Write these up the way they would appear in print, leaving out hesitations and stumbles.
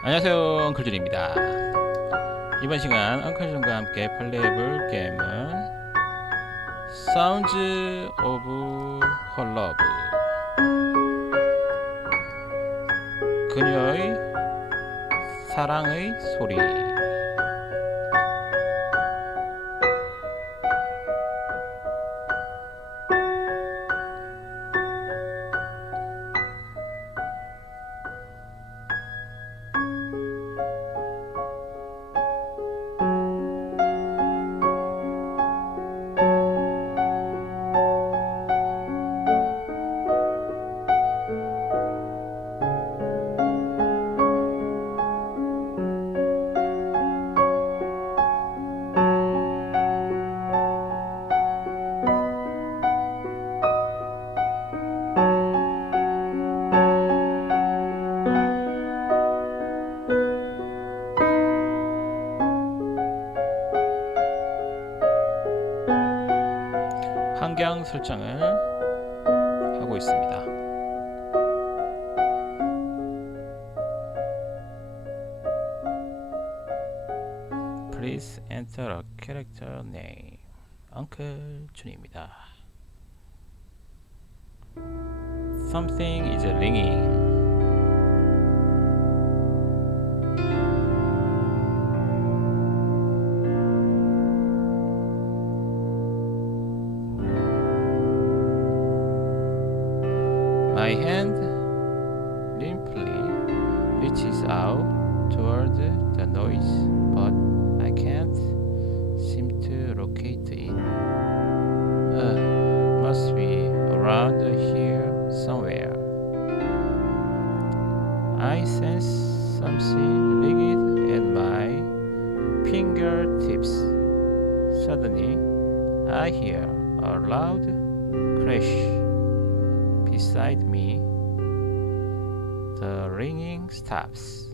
안녕하세요, 엉클준입니다. 이번 시간 엉클준과 함께 플레이해볼 게임은 사운즈 오브 헐러브, 그녀의 사랑의 소리. 환경 설정을 하고 있습니다. Please enter a character name. 엉클준입니다. Something is ringing. My hand limply reaches out toward the noise, but I can't seem to locate it. Must be around here somewhere. I sense something rigid at my fingertips. Suddenly, I hear a loud crash. Beside me, the ringing stops.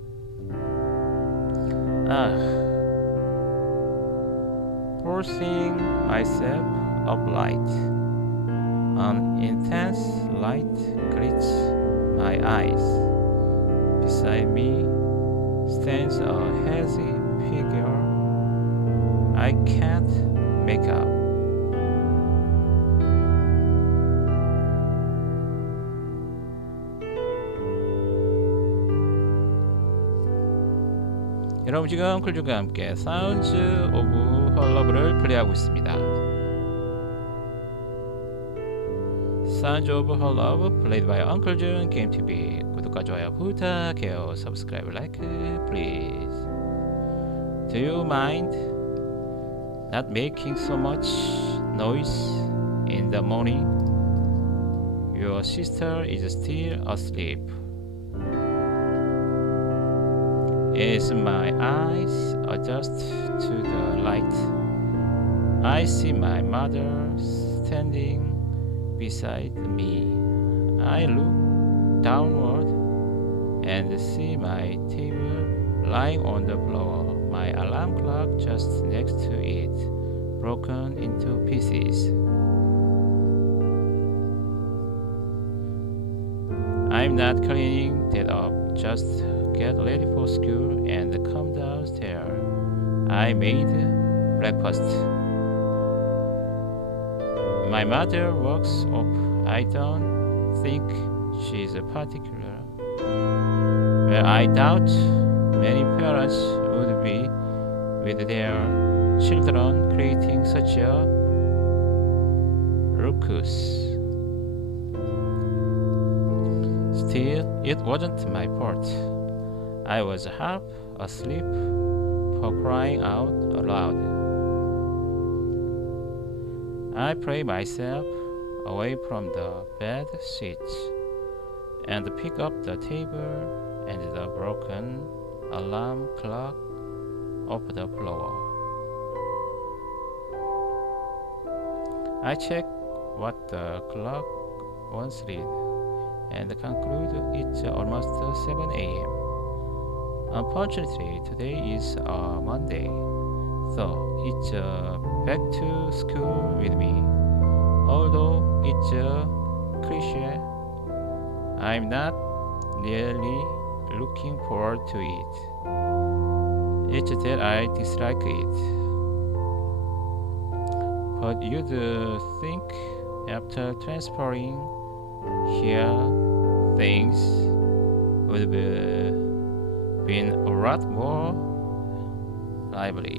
Forcing myself upright, an intense light greets my eyes. Beside me stands a hazy figure I can't make out. 여러분 지금 쿨준과 함께 사운즈 오브 헐러브를 플레이하고 있습니다. 사운즈 오브 헐러브 played by 엉클준 게임TV. 구독과 좋아요 부탁해요. Subscribe, like, please. Do you mind not making so much noise in the morning? Your sister is still asleep. As my eyes adjust to the light, I see my mother standing beside me. I look downward and see my table lying on the floor, my alarm clock just next to it, broken into pieces. I'm not cleaning that up, just get ready for school and come downstairs. I made breakfast. My mother walks up. I don't think she's particular. Well, I doubt many parents would be with their children creating such a ruckus. Still, it wasn't my fault. I was half asleep for crying out aloud. I pray myself away from the bed sheets and pick up the table and the broken alarm clock off the floor. I check what the clock once read and conclude it's almost 7 a.m. Unfortunately, today is a Monday, so it's back to school with me. Although it's a cliche, I'm not really looking forward to it. It's that I dislike it. But you'd think after transferring here, things would be been a lot more lively.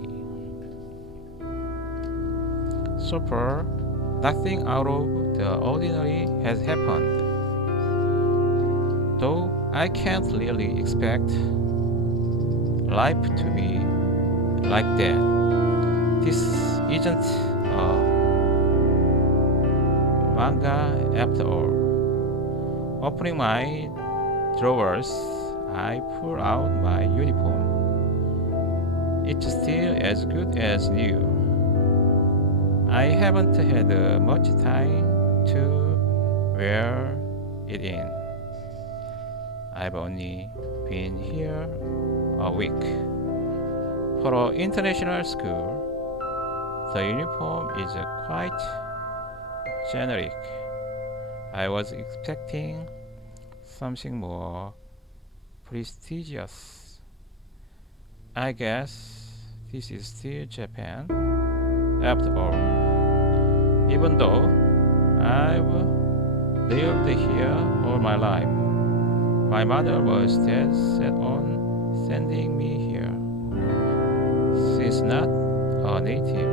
So far, nothing out of the ordinary has happened. Though I can't really expect life to be like that. This isn't a manga after all. Opening my drawers, I pull out my uniform. It's still as good as new. I haven't had much time to wear it in. I've only been here a week. For an international school, the uniform is quite generic. I was expecting something more prestigious. I guess this is still Japan, after all. Even though I've lived here all my life, my mother was dead set on sending me here. She's not a native,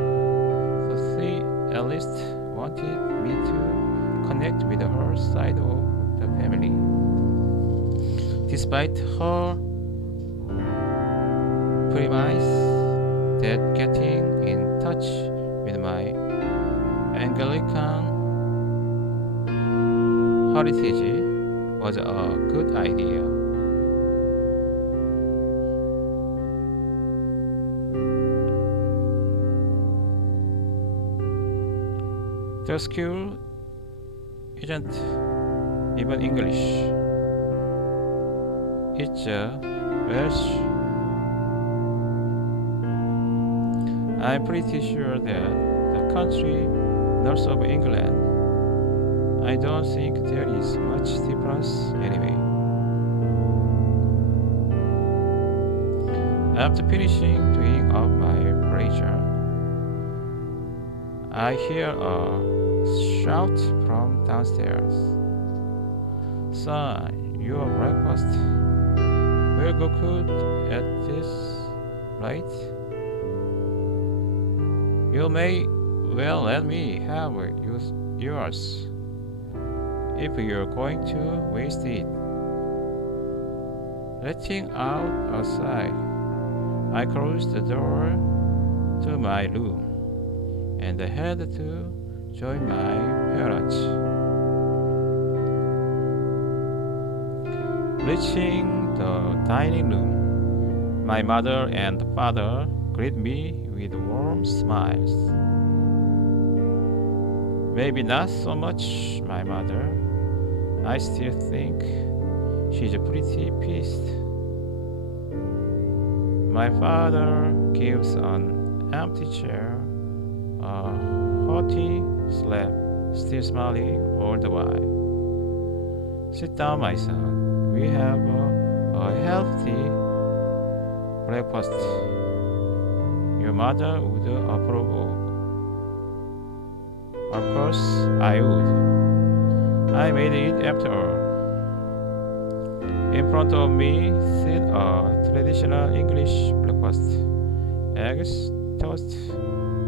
so she at least wanted me to connect with her side of the family. Despite her premise that getting in touch with my Anglican heritage was a good idea. The school isn't even English. It's Welsh. I'm pretty sure that the country north of England, I don't think there is much difference anyway. After finishing doing up my brazier, I hear a shout from downstairs. Son, your breakfast will go good at this, right? You may well let me have yours if you're going to waste it. Letting out a sigh, I closed the door to my room and head to join my parents. Reaching the dining room, my mother and father greet me with warm smiles. Maybe not so much my mother. I still think she's pretty pissed. My father gives an empty chair a hearty slap, still smiling all the while. Sit down, my son. We have a healthy breakfast. Your mother would approve of. Of course, I would. I made it after all. In front of me sit a traditional English breakfast: eggs, toast,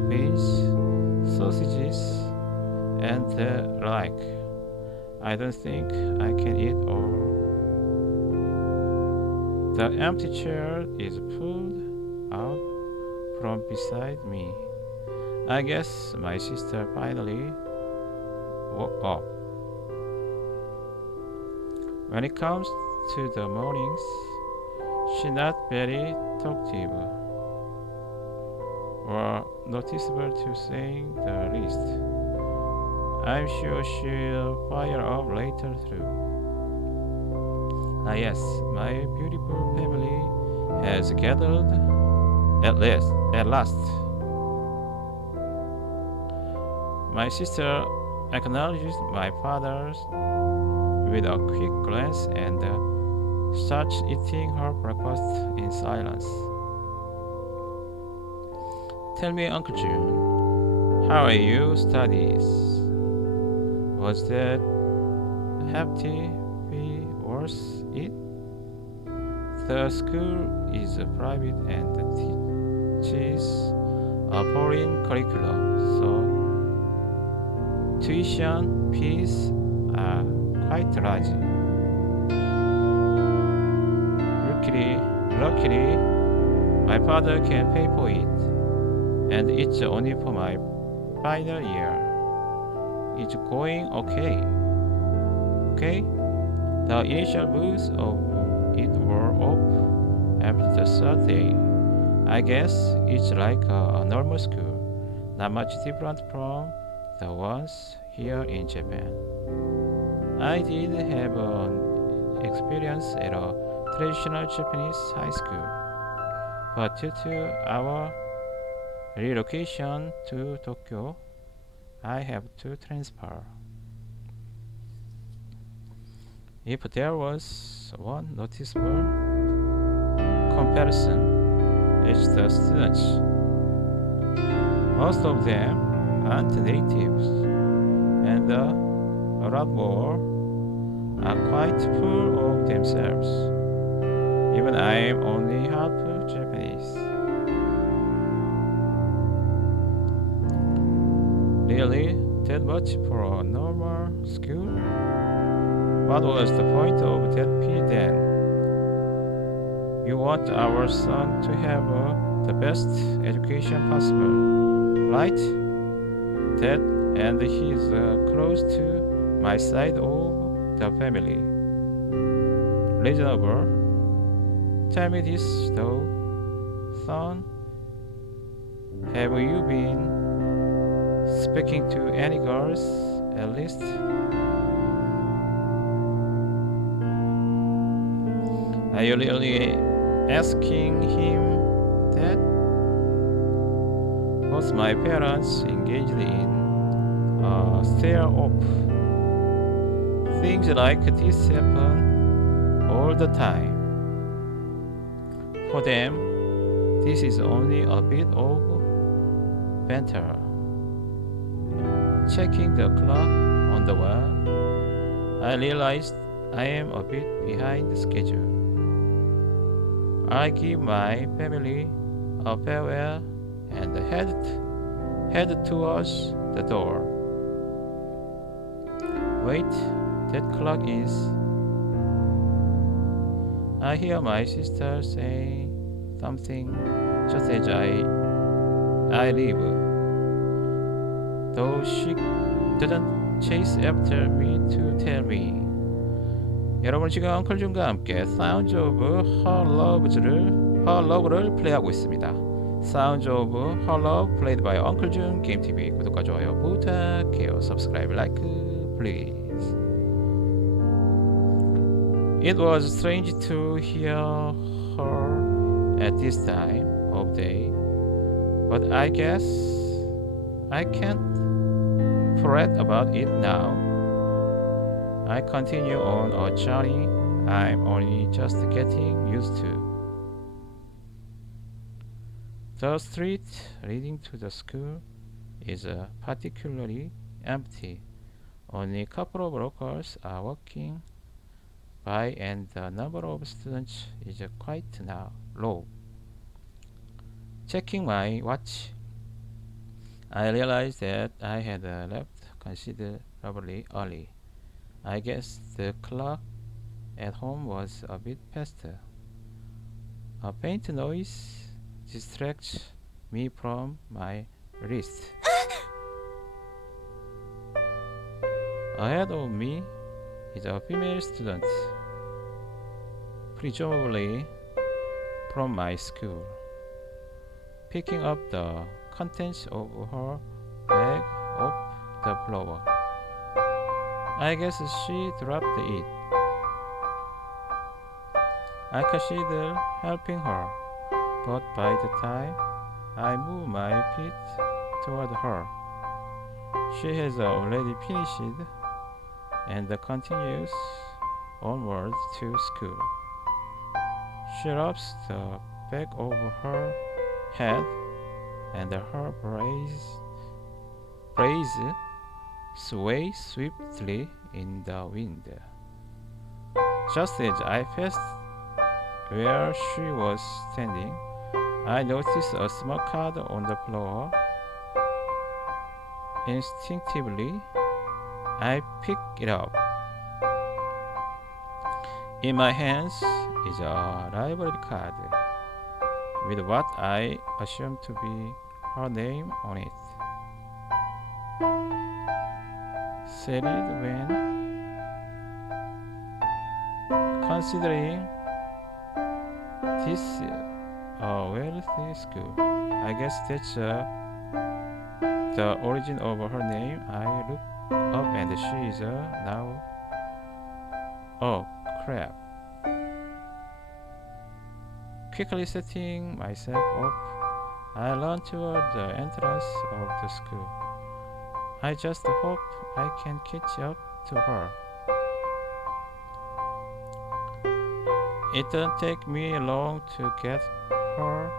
beans, sausages, and the like. I don't think I can eat all. The empty chair is pulled out from beside me. I guess my sister finally woke up. When it comes to the mornings, she's not very talkative or noticeable to say the least. I'm sure she'll fire up later through. Ah yes, my beautiful family has gathered at last. My sister acknowledged my father with a quick glance and starts eating her breakfast in silence. Tell me, Uncle June, how are your studies? Was that have to be worth it? The school is private and teaches a foreign curriculum, so tuition fees are quite large. Luckily, my father can pay for it, and it's only for my final year. It's going okay. Okay? The initial booths of it were off after the third day. I guess it's like a normal school, not much different from the ones here in Japan. I did have an experience at a traditional Japanese high school, but due to our relocation to Tokyo, I have to transfer. If there was one noticeable comparison, it's the students. Most of them aren't natives, and a lot more are quite full of themselves. Even I'm only half Japanese. Really? That much for a normal school? What was the point of that fee then? You want our son to have the best education possible, right? That and he's close to my side of the family. Reasonable. Tell me this though, son. Have you been speaking to any girls at least? Are you really asking him that? Both my parents engaged in stare-off. Things like this happen all the time. For them, this is only a bit of banter. Checking the clock on the wall, I realized I am a bit behind schedule. I give my family a farewell and head towards the door. Wait, that clock is... I hear my sister say something just as I leave, though she didn't chase after me to tell me. 여러분 지금 엉클준과 함께 Sounds of Her Love를 플레이하고 있습니다. Sounds of Her Love played by Uncle June 게임TV. 구독과 좋아요 부탁해요. Subscribe, like, please. It was strange to hear her at this time of day, but I guess I can't fret about it now. I continue on a journey I'm only just getting used to. The street leading to the school is particularly empty. Only a couple of locals are walking by and the number of students is quite now low. Checking my watch, I realized that I had left considerably early. I guess the clock at home was a bit faster. A faint noise distracts me from my wrist. Ahead of me is a female student, presumably from my school, picking up the contents of her bag off the floor. I guess she dropped it. I considered helping her, but by the time I moved my feet toward her, she has already finished and continues onward to school. She rubs the back of her head, and her braids sway swiftly in the wind. Just as I passed where she was standing, I noticed a small card on the floor. Instinctively, I picked it up. In my hands is a library card with what I assumed to be her name on it. Said when considering this a wealthy school. I guess that's the origin of her name. I look up and she is now. Oh crap. Quickly setting myself up, I run toward the entrance of the school. I just hope I can catch up to her. It doesn't take me long to get her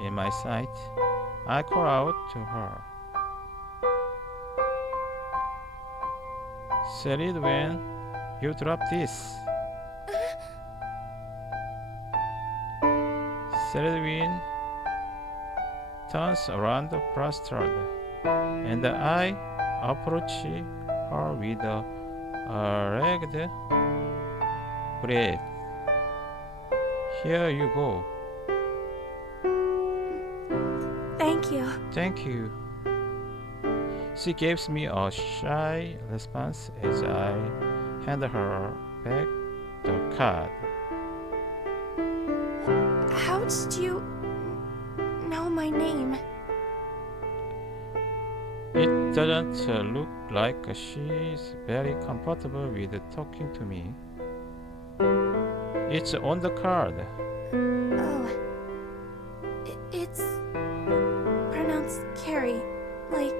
in my sight. I call out to her. Said it when you drop this. Selwyn turns around flustered, and I approach her with a ragged breath. Here you go. Thank you. Thank you. She gives me a shy response as I hand her back the card. How did you know my name? It doesn't look like she's very comfortable with talking to me. It's on the card. Oh. It's pronounced Carrie, like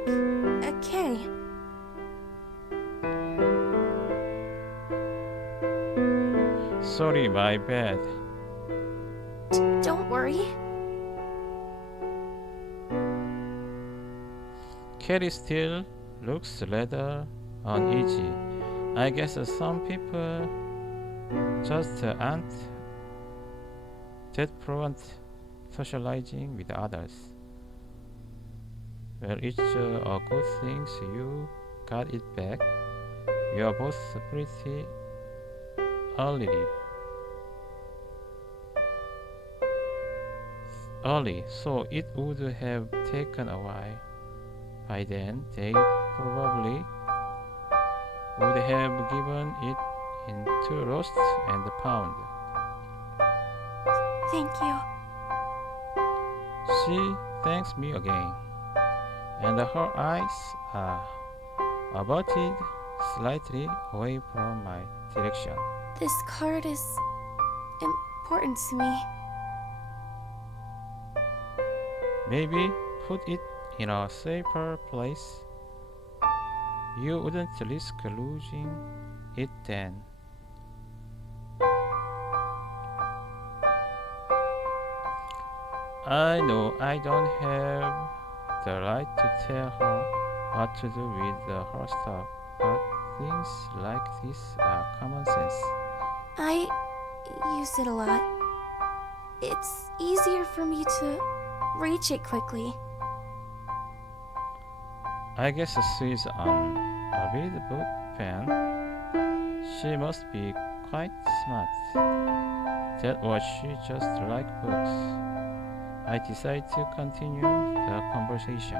a K. Sorry, my bad. Don't worry. Carrie still looks rather uneasy. I guess some people just aren't that prone socializing with others. Well, it's a good thing you got it back. You are both pretty early, so it would have taken a while. By then, they probably would have given it into roast and pound. Thank you. She thanks me again, and her eyes are averted slightly away from my direction. This card is important to me. Maybe put it in a safer place. You wouldn't risk losing it then. I know I don't have the right to tell her what to do with her stuff, but things like this are common sense. I use it a lot. It's easier for me to reach it quickly. I guess she's an avid book fan. She must be quite smart. That was she just like books. I decide to continue the conversation.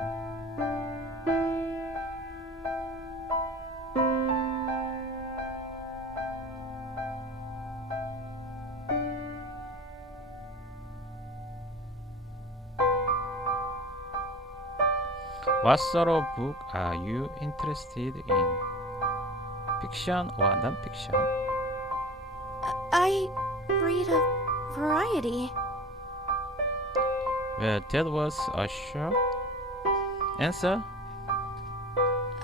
What sort of book are you interested in? Fiction or non-fiction? I read a variety. Well, that was a short answer.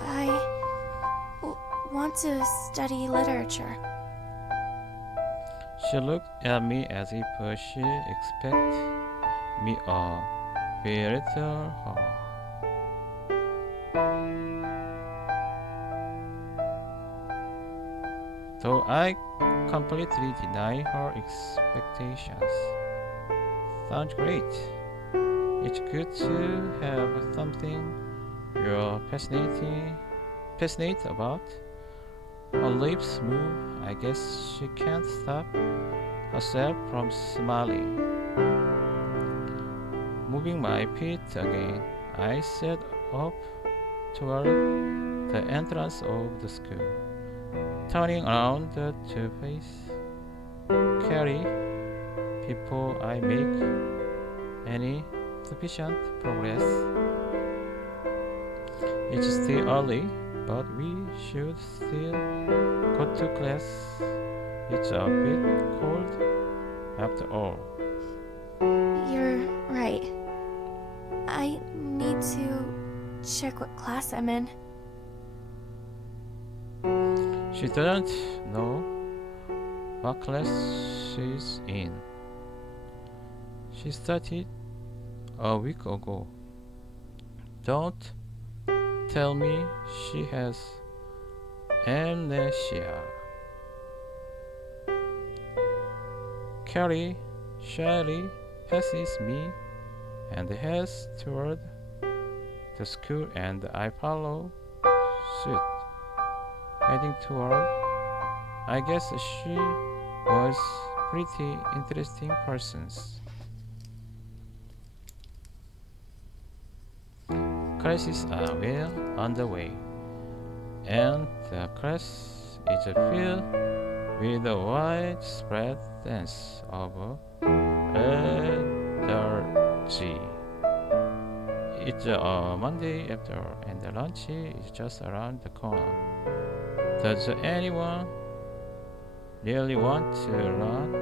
I want to study literature. She looked at me as if she expected me to belittle her. Though I completely deny her expectations. Sounds great. It's good to have something you're passionate about. Her lips move. I guess she can't stop herself from smiling. Moving my feet again, I set up toward the entrance of the school. Turning around to face Carrie before I make any sufficient progress. It's still early, but we should still go to class. It's a bit cold after all. You're right. I need to check what class I'm in. She doesn't know what class she's in. She started a week ago. Don't tell me she has amnesia. Carrie shyly passes me and heads toward the school, and I follow suit. Heading toward, I guess she was pretty interesting persons. Classes are well underway, and the class is filled with a widespread sense of lethargy. It's a Monday after, and the lunch is just around the corner. Does anyone really want to learn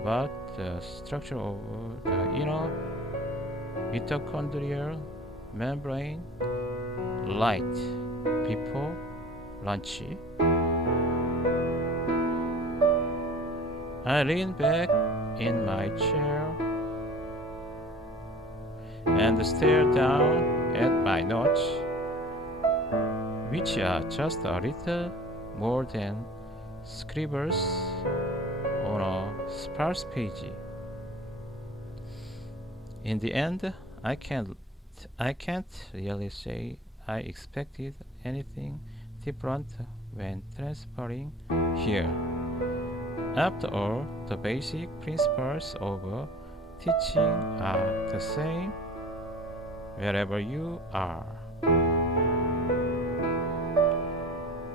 about the structure of the inner mitochondrial membrane light before lunch? I lean back in my chair and stare down at my notes, which are just a little more than scribbles on a sparse page. In the end, I can't really say I expected anything different when transferring here. After all, the basic principles of teaching are the same wherever you are.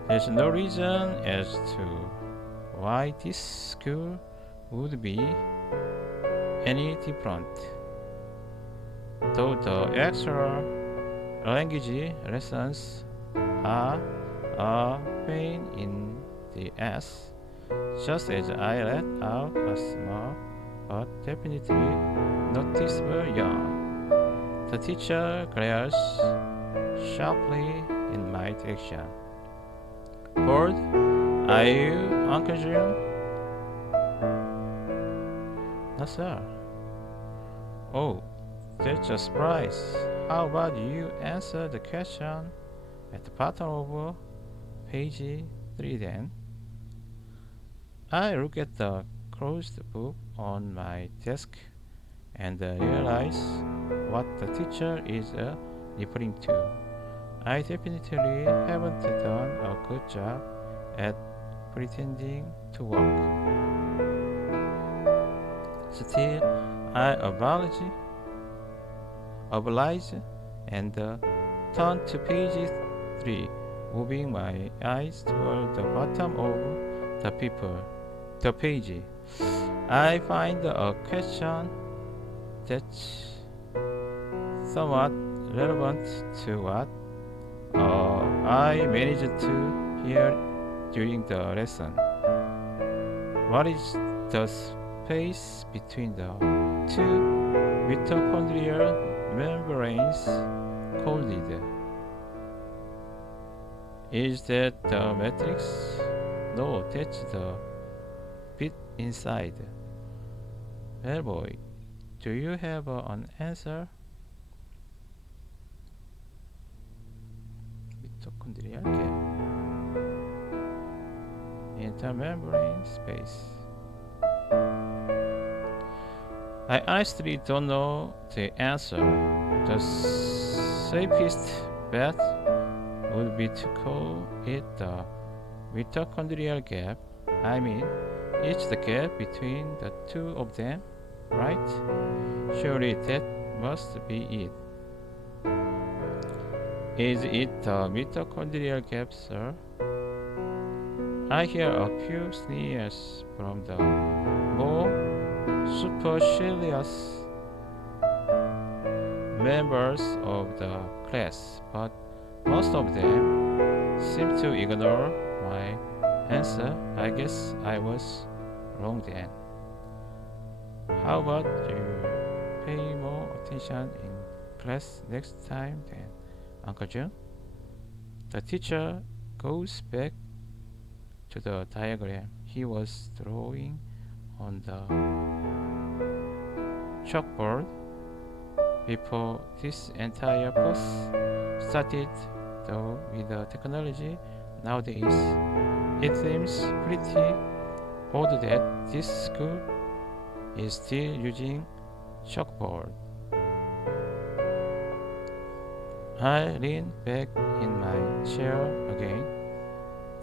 There's no reason as to why this school would be any different, though the extra language lessons are a pain in the ass, just as I let out a small but definitely noticeable yawn. The teacher glares sharply in my direction. Bored? Are you, Uncle Jim? No, sir. Oh, that's a surprise. How about you answer the question at the bottom of page 3 then? I look at the closed book on my desk and realize what the teacher is referring to. I definitely haven't done a good job at pretending to work. Still, I oblige and turn to page 3, moving my eyes toward the bottom of the page. I find a question that's somewhat relevant to what I managed to hear during the lesson. What is the space between the two mitochondrial membranes called? Is that the matrix? No, that's the bit inside. Well, boy, do you have an answer? mitochondrial gap. Intermembrane space. I honestly don't know the answer. The safest bet would be to call it the mitochondrial gap. I mean, it's the gap between the two of them, right? Surely that must be it. Is it the mitochondrial gap, sir? I hear a few sneers from the more supercilious members of the class, but most of them seem to ignore my answer. I guess I was wrong then. How about you pay more attention in class next time then, Uncle Jun? The teacher goes back to the diagram he was drawing on the chalkboard before this entire course started. Though with the technology nowadays, it seems pretty odd that this school is still using chalkboard. I lean back in my chair again,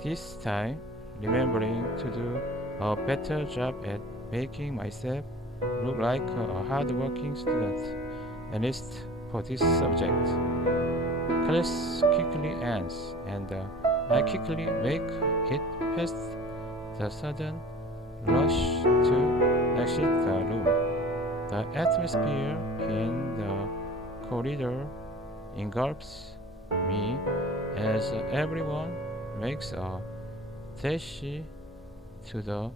this time remembering to do a better job at making myself look like a hard-working student, at least for this subject. Class quickly ends, and I quickly make it past the sudden rush to exit the room. The atmosphere in the corridor engulfs me as everyone makes a dash to the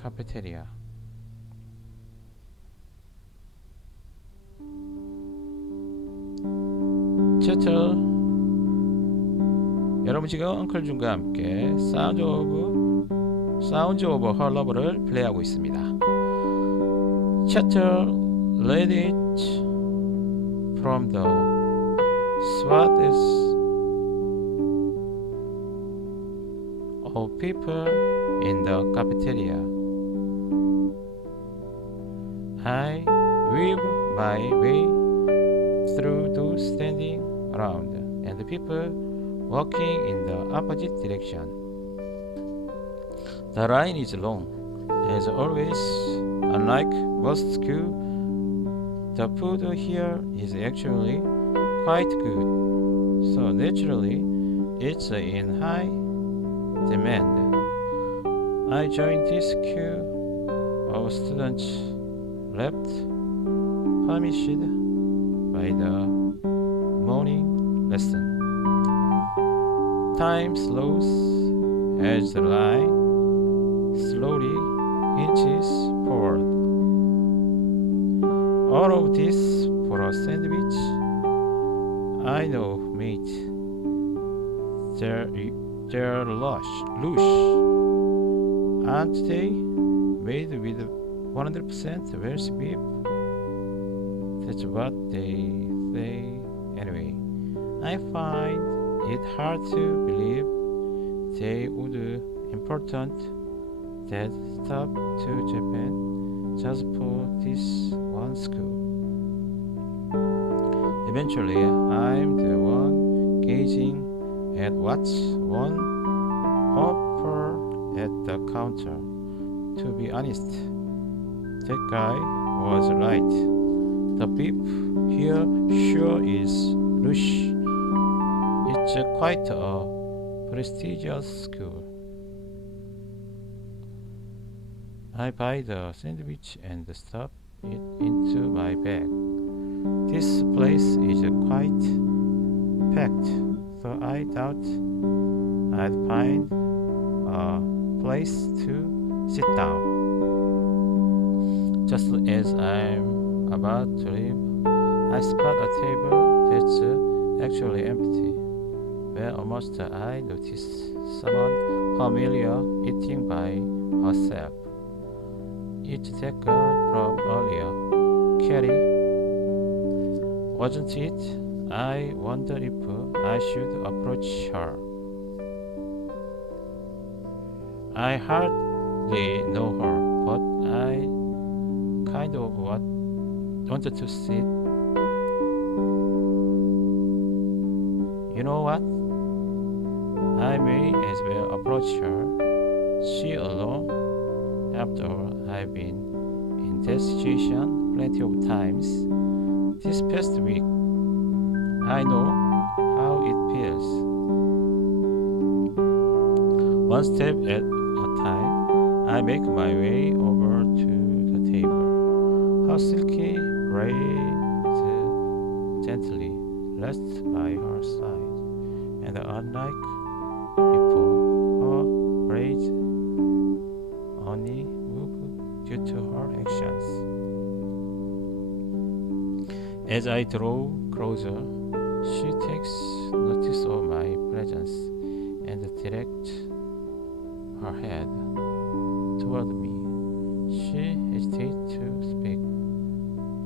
cafeteria. 챕터 여러분 지금 엉클 준과 함께 사운드 오브 헐러브를 플레이하고 있습니다. Chapter read it from the swaths of people in the cafeteria. I weave my way through those standing around and the people walking in the opposite direction. The line is long, as always. Unlike most schools, the food here is actually quite good, so naturally it's in high demand. I joined this queue of students left famished by the morning lesson. Time slows as the line slowly inches forward. All of this for a sandwich? I know, mate. They're lush. Aren't they? Made with 100% roast beef? That's what they say anyway. I find it hard to believe they would important that stop to Japan just for this one school. Eventually, I'm the one gazing at what's one offer at the counter. To be honest, that guy was right. The beef here sure is lush. It's quite a prestigious school. I buy the sandwich and stuff it into my bag. This place is quite packed, so I doubt I'd find a place to sit down. Just as I'm about to leave, I spot a table that's actually empty. Where almost I notice someone familiar eating by herself. It's that girl from earlier. Carrie, wasn't it? I wonder if I should approach her. I hardly know her, but I kind of wanted to sit. You know what? I may as well approach her. She alone. After all, I've been in that situation plenty of times. This past week, I know how it feels. One step at a time, I make my way over to the table. Her silky braids gently rest by her side, and unlike before, her braids only move due to her actions. As I draw closer, she takes notice of my presence and directs her head toward me. She hesitates to speak,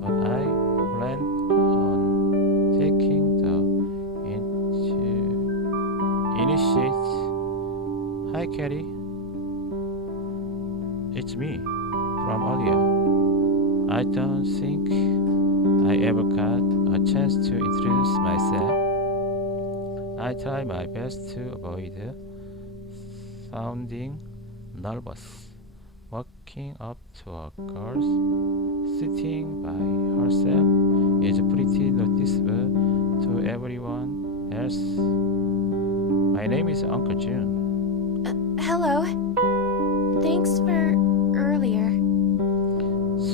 but I plan on taking the initiate. Hi, Carrie. It's me from earlier. I don't think I ever got a chance to introduce myself. I try my best to avoid sounding nervous. Walking up to a girl sitting by herself is pretty noticeable to everyone else. My name is Uncle June. Hello. Thanks for earlier.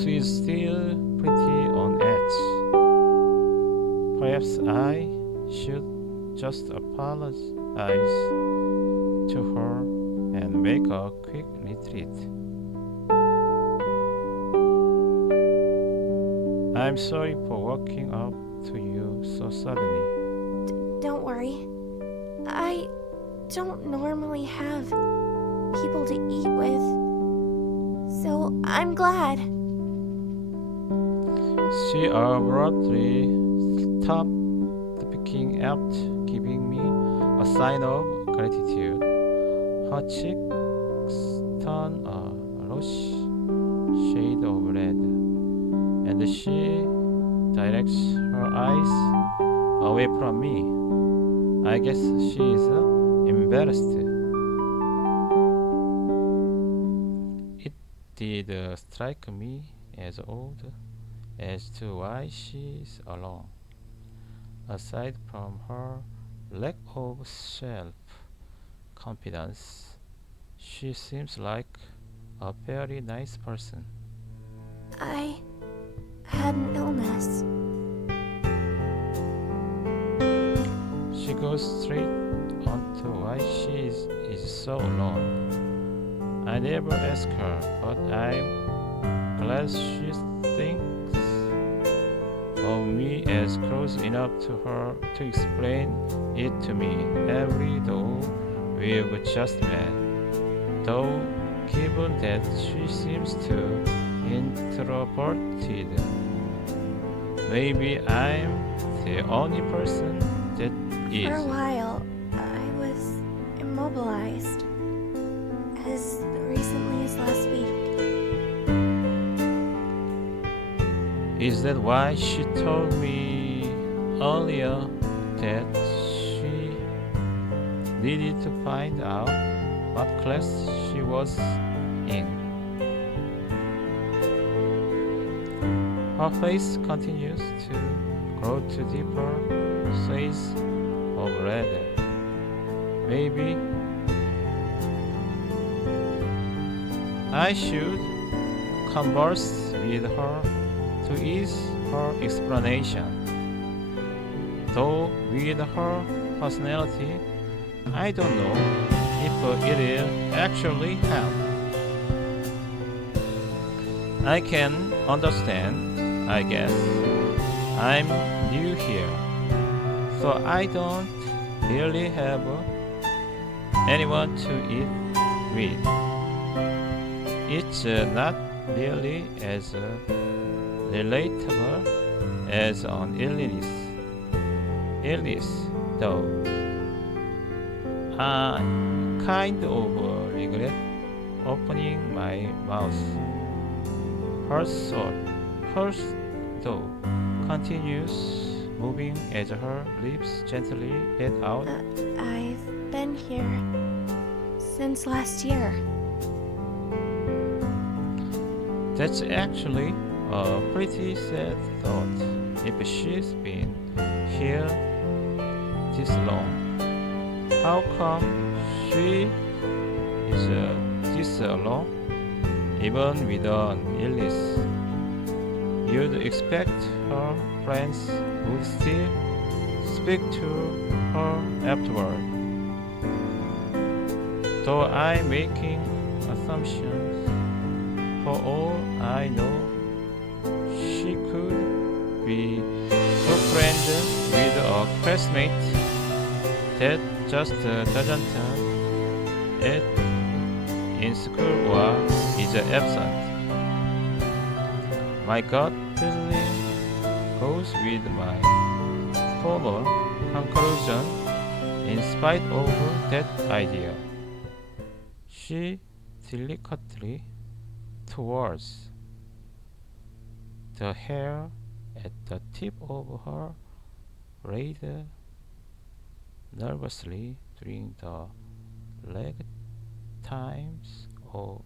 She's still pretty on edge. Perhaps I should just apologize to her and make a quick retreat. I'm sorry for walking up to you so suddenly. Don't worry. I don't normally have people to eat with, so I'm glad. She abruptly stopped speaking after giving me a sign of gratitude. Her cheeks turned a rose shade of red, and she directs her eyes away from me. I guess she is embarrassed. It did strike me as odd as to why she's alone. Aside from her lack of self-confidence, she seems like a very nice person. I had an illness. She goes straight on to why she is so alone. I never ask her, but I'm glad she thinks of me as close enough to her to explain it to me, every though we've just met. Though, given that she seems too introverted, maybe I'm the only person that is. For a while, I was immobilized. As recently as last week. Is that why she told me earlier that she needed to find out what class she was in? Her face continues to grow to deeper shades of red. Maybe I should converse with her to ease her explanation. Though with her personality, I don't know if it will actually help. I can understand, I guess. I'm new here, so I don't really have anyone to eat with. It's not nearly as relatable as an illness, though. I kind of regret opening my mouth. Her though continues moving as her lips gently let out. I've been here since last year. That's actually a pretty sad thought. If she's been here this long, how come she is this alone? Even with an illness, you'd expect her friends would still speak to her afterward. Though I'm making assumptions, for all I know, she could be a friend with a classmate that just doesn't it in school or is absent. My gut feeling goes with my formal conclusion in spite of that idea. She delicately towards the hair at the tip of her head nervously during the lag times of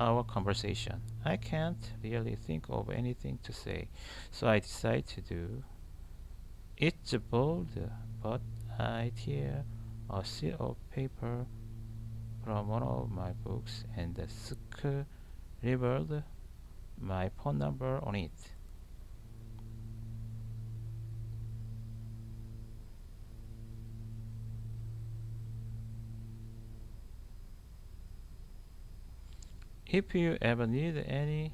our conversation. I can't really think of anything to say, so I decide to do. It's bold, but I tear a sheet of paper from one of my books and scribbled my phone number on it. If you ever need anyone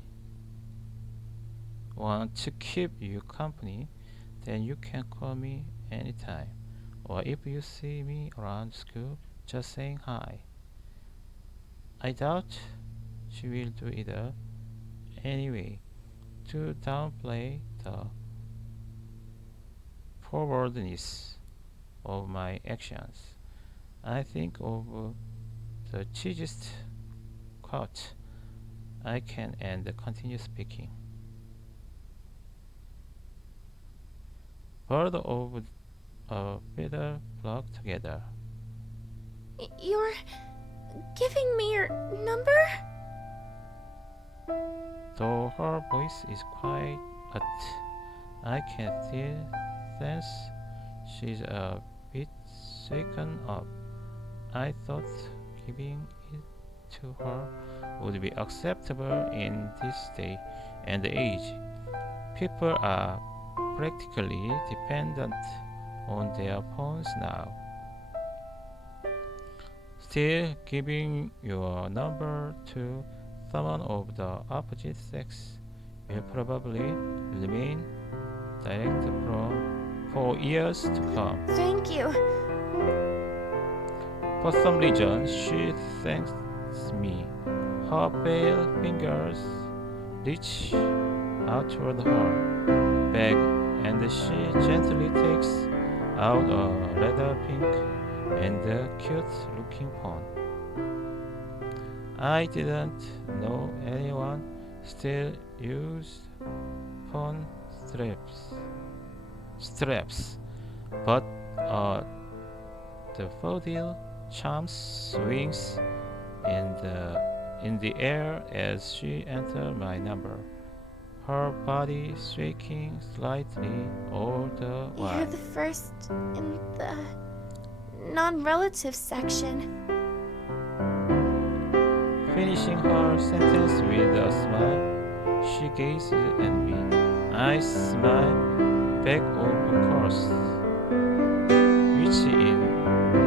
to keep you company, then you can call me anytime. Or if you see me around school, just saying hi. I doubt she will do either. Anyway, to downplay the forwardness of my actions, I think of the cheesiest quote I can and continue speaking. Bird of a feather flock together. You're giving me your number? Though her voice is quiet, I can still sense she's a bit shaken up. I thought giving it to her would be acceptable in this day and age. People are practically dependent on their phones now. Still, giving your number to someone of the opposite sex will probably remain direct for years to come. Thank you. For some reason, she thanks me. Her pale fingers reach out toward her bag and she gently takes out a rather pink and cute looking phone. I didn't know anyone still used phone but the daffodil charms swings in the air as she entered my number, her body shaking slightly all the while. You're the first in the non-relative section. Finishing her sentence with a smile, she gazes at me. I smile back of course, which in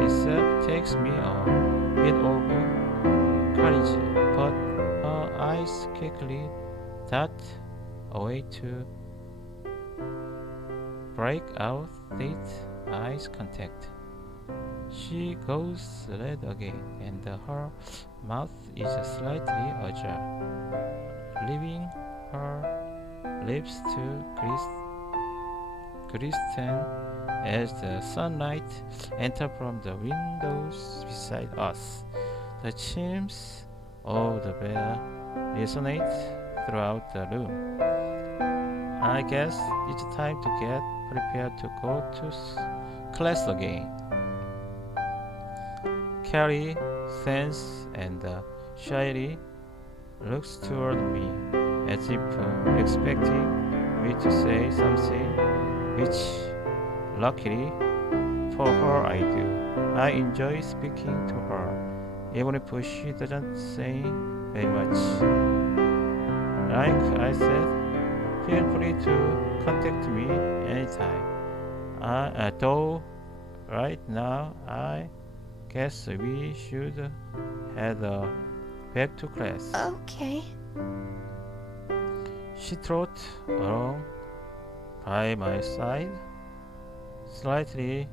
itself takes me a bit of courage, but her eyes quickly dart away to break out that eyes contact. She goes red again, and her mouth is slightly ajar, leaving her lips to glisten as the sunlight enters from the windows beside us. The chimes of the bell resonate throughout the room. I guess it's time to get prepared to go to class again. Carrie stands and shyly looks toward me as if expecting me to say something, which luckily for her I do. I enjoy speaking to her, even if she doesn't say very much. Like I said, feel free to contact me anytime. Though right now I guess we should head back to class. Okay. She trotted along by my side, slightly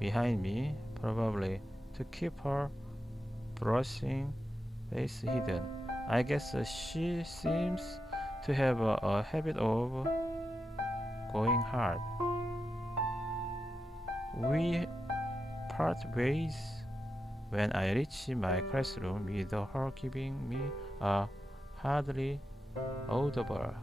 behind me, probably to keep her brushing face hidden. I guess she seems to have a habit of going hard. We part ways when I reach my classroom with her giving me a hardly audible.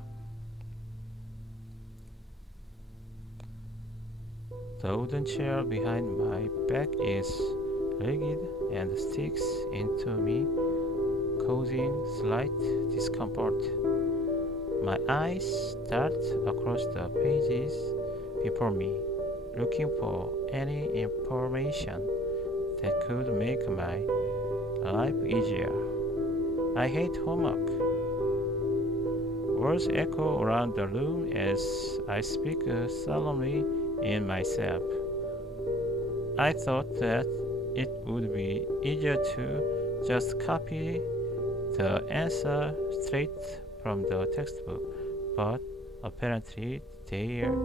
The wooden chair behind my back is rigid and sticks into me, causing slight discomfort. My eyes dart across the pages before me, looking for any information that could make my life easier. I hate homework. Words echo around the room as I speak solemnly in myself. I thought that it would be easier to just copy the answer straight from the textbook, but apparently they're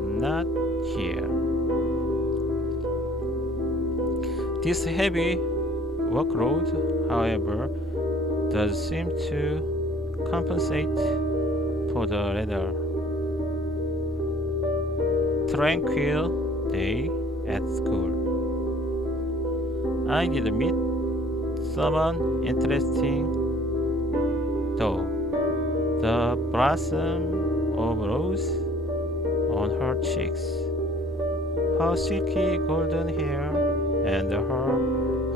not here. This heavy workload, however, does seem to compensate for the rather tranquil day at school. I did meet someone interesting, though. The blossom of rose on her cheeks, her silky golden hair, and her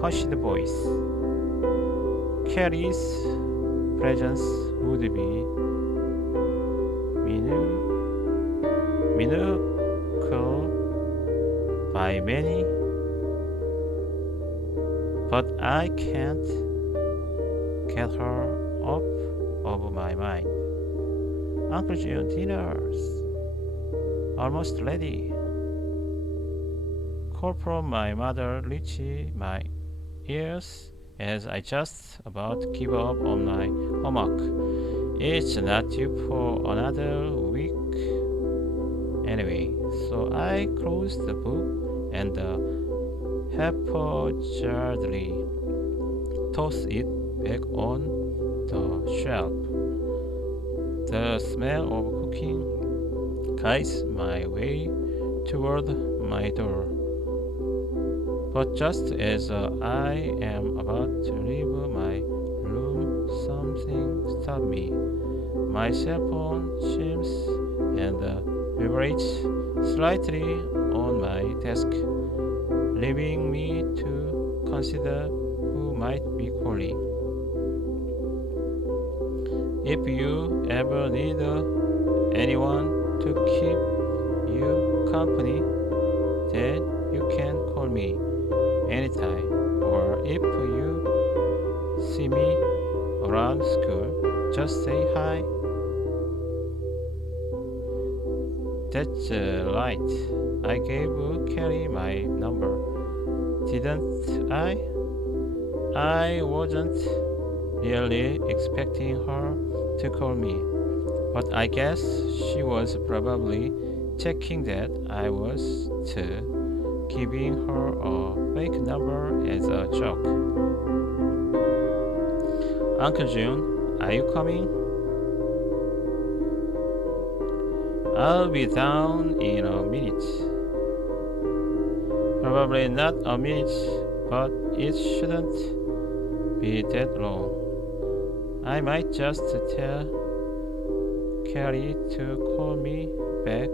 hushed voice. Carrie's presence would be minuscule by many, but I can't get her off of my mind. Uncle June, dinner's almost ready. Call from my mother reached my ears as I just about give up on my homework. It's not due for another week anyway, so I closed the book and haphazardly tossed it back on the shelf. The smell of cooking guides my way toward my door. But just as I am about to leave my room, something stopped me. My cell phone chimes and vibrates slightly on my desk, leaving me to consider who might be calling. If you ever need anyone to keep you company, then you can call me anytime, or if you see me around school, just say hi. That's right. I gave Carrie my number, didn't I? I wasn't really expecting her to call me, but I guess she was probably checking that I was giving her a fake number as a joke. Uncle June, are you coming? I'll be down in a minute. Probably not a minute, but it shouldn't be that long. I might just tell Carrie to call me back,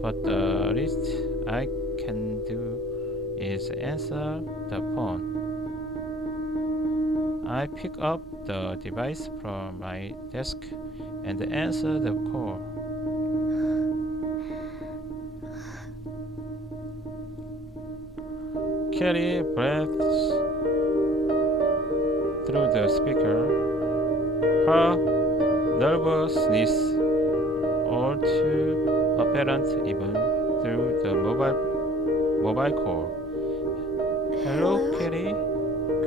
but the least I can do is answer the phone. I pick up the device from my desk and answer the call. Carrie breathes through the speaker, her nervousness all too apparent even through the mobile call. Hello, Carrie.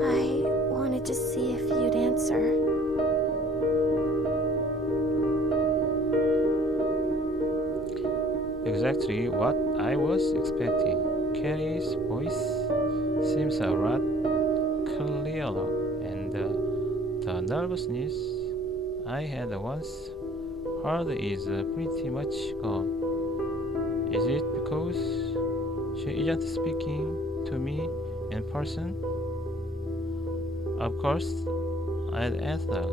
I wanted to see if you'd answer. Exactly what I was expecting. Carrie's voice seems a lot clearer, and the nervousness I had once heard is pretty much gone. Is it because she isn't speaking to me in person? Of course, I'd answered.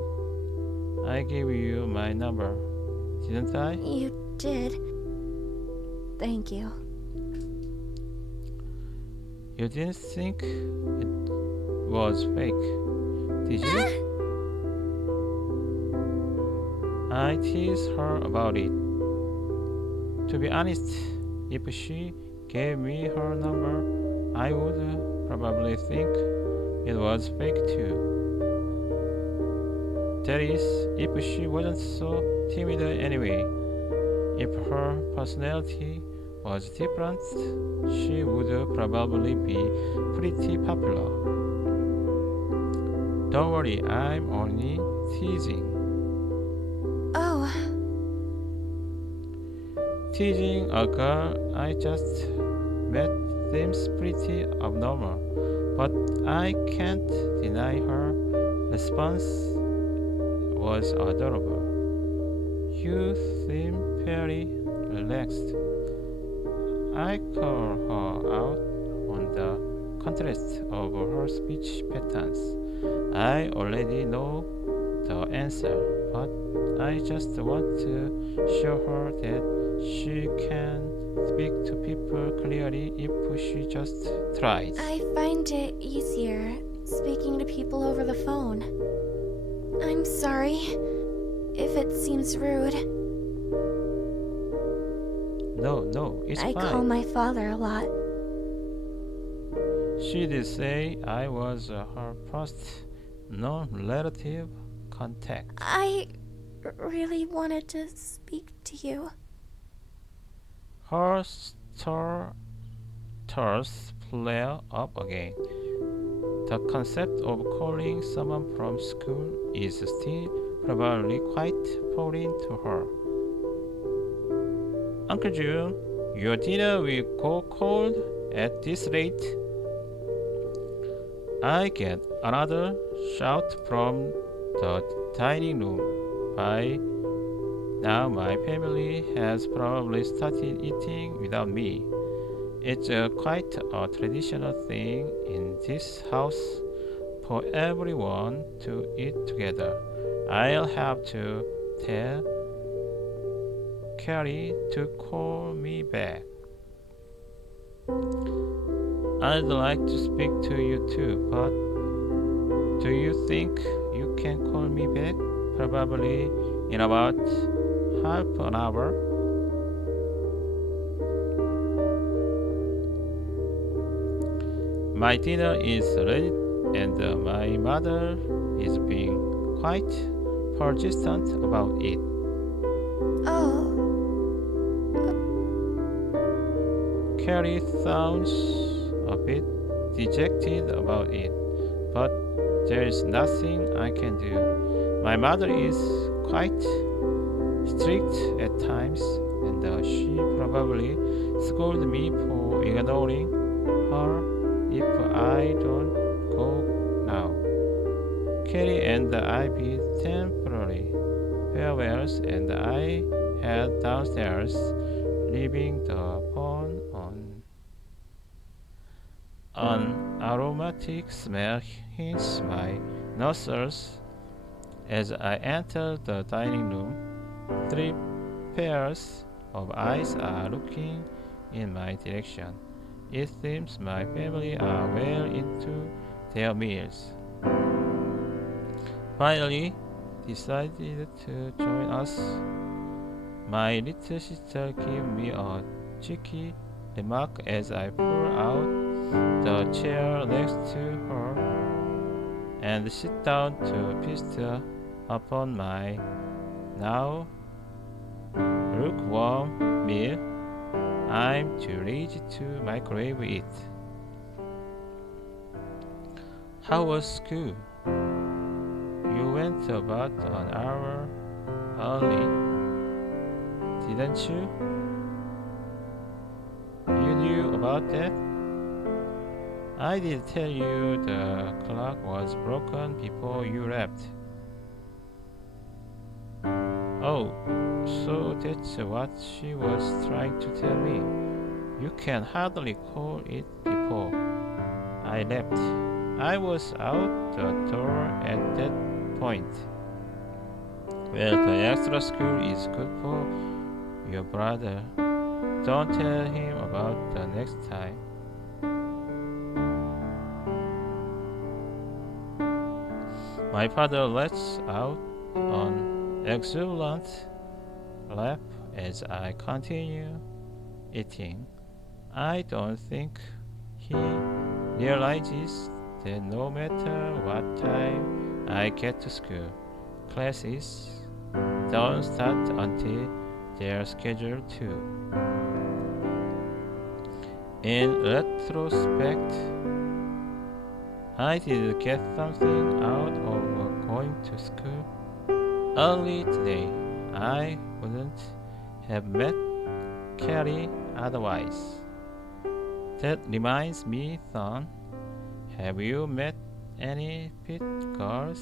I gave you my number, didn't I? You did. Thank you. You didn't think it was fake, did you? I teased her about it. To be honest, if she gave me her number, I would probably think it was fake too. That is, if she wasn't so timid anyway. If her personality was different, she would probably be pretty popular. Don't worry, I'm only teasing. Oh, Teasing a girl I just met seems pretty abnormal, but I can't deny her response was adorable. You seem very relaxed. I call her out on the contrast of her speech patterns. I already know the answer, but I just want to show her that she can speak to people clearly if she just tries. I find it easier speaking to people over the phone. I'm sorry if it seems rude. No, it's I fine. call my father a lot. She did say I was her first non-relative contact. I really wanted to speak to you. Her stars flare up again. The concept of calling someone from school is still probably quite foreign to her. Uncle June, your dinner will go cold at this rate. I get another shout from the dining room. By now, my family has probably started eating without me. It's quite a traditional thing in this house for everyone to eat together. I'll have to tell Carrie to call me back. I'd like to speak to you too, but do you think you can call me back? Probably in about half an hour. My dinner is ready, and my mother is being quite persistent about it. Oh, Carrie sounds a bit dejected about it, but there's nothing I can do. My mother is quite strict at times, and she probably scolded me for ignoring her if I don't go now. Carrie and I bid temporary farewells, and I head downstairs, leaving the phone on. An aromatic smell hints my nostrils as I enter the dining room. 3 pairs of eyes are looking in my direction. It seems my family are well into their meals. Finally, decided to join us. My little sister gave me a cheeky remark as I pull out the chair next to her and sit down to feast upon my now lukewarm meal. I'm too lazy to microwave it. How was school? You went about an hour early, didn't you? You knew about that? I did tell you the clock was broken before you left. Oh, so that's what she was trying to tell me. You can hardly call it before I left. I was out the door at that point. Well, the extra school is good for your brother. Don't tell him about the next time. My father lets out an exuberant laugh as I continue eating. I don't think he realizes that no matter what time I get to school, classes don't start until they're scheduled to. In retrospect, I did get something out of going to school early today. I wouldn't have met Carrie otherwise. That reminds me, son, have you met any pit girls?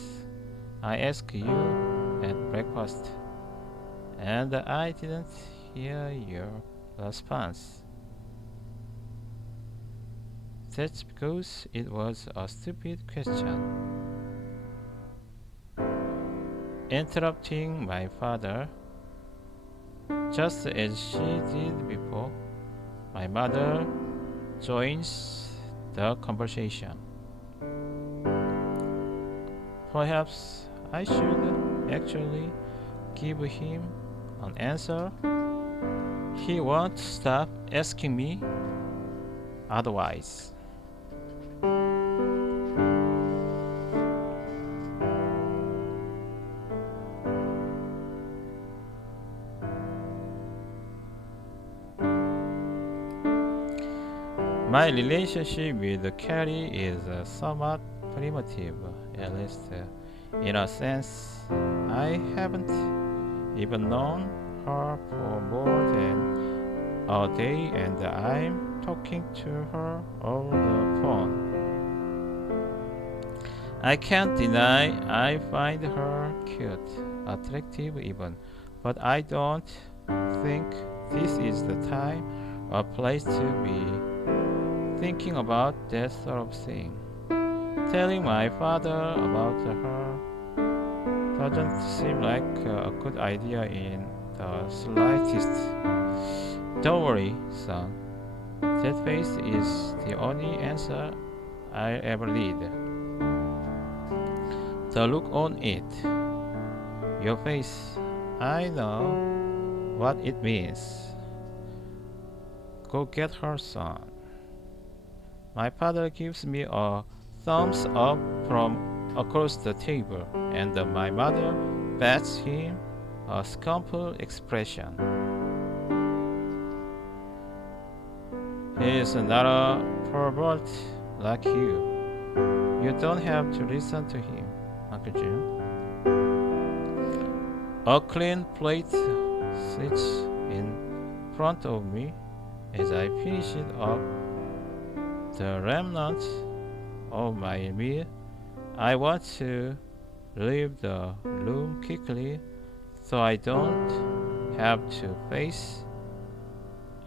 I asked you at breakfast, and I didn't hear your response. That's because it was a stupid question. Interrupting my father, just as she did before, my mother joins the conversation. Perhaps I should actually give him an answer. He won't stop asking me otherwise. My relationship with Carrie is somewhat primitive, at least in a sense. I haven't even known her for more than a day, and I'm talking to her over the phone. I can't deny I find her cute, attractive even, but I don't think this is the time or place to be thinking about that sort of thing. Telling my father about her doesn't seem like a good idea in the slightest. Don't worry, son. That face is the only answer I'll ever need. The look on it. Your face. I know what it means. Go get her, son. My father gives me a thumbs up from across the table, and my mother bets him a scumful expression. He is not a pervert like you. You don't have to listen to him, Uncle Jim. A clean plate sits in front of me as I finished up the remnants of my meal. I want to leave the room quickly so I don't have to face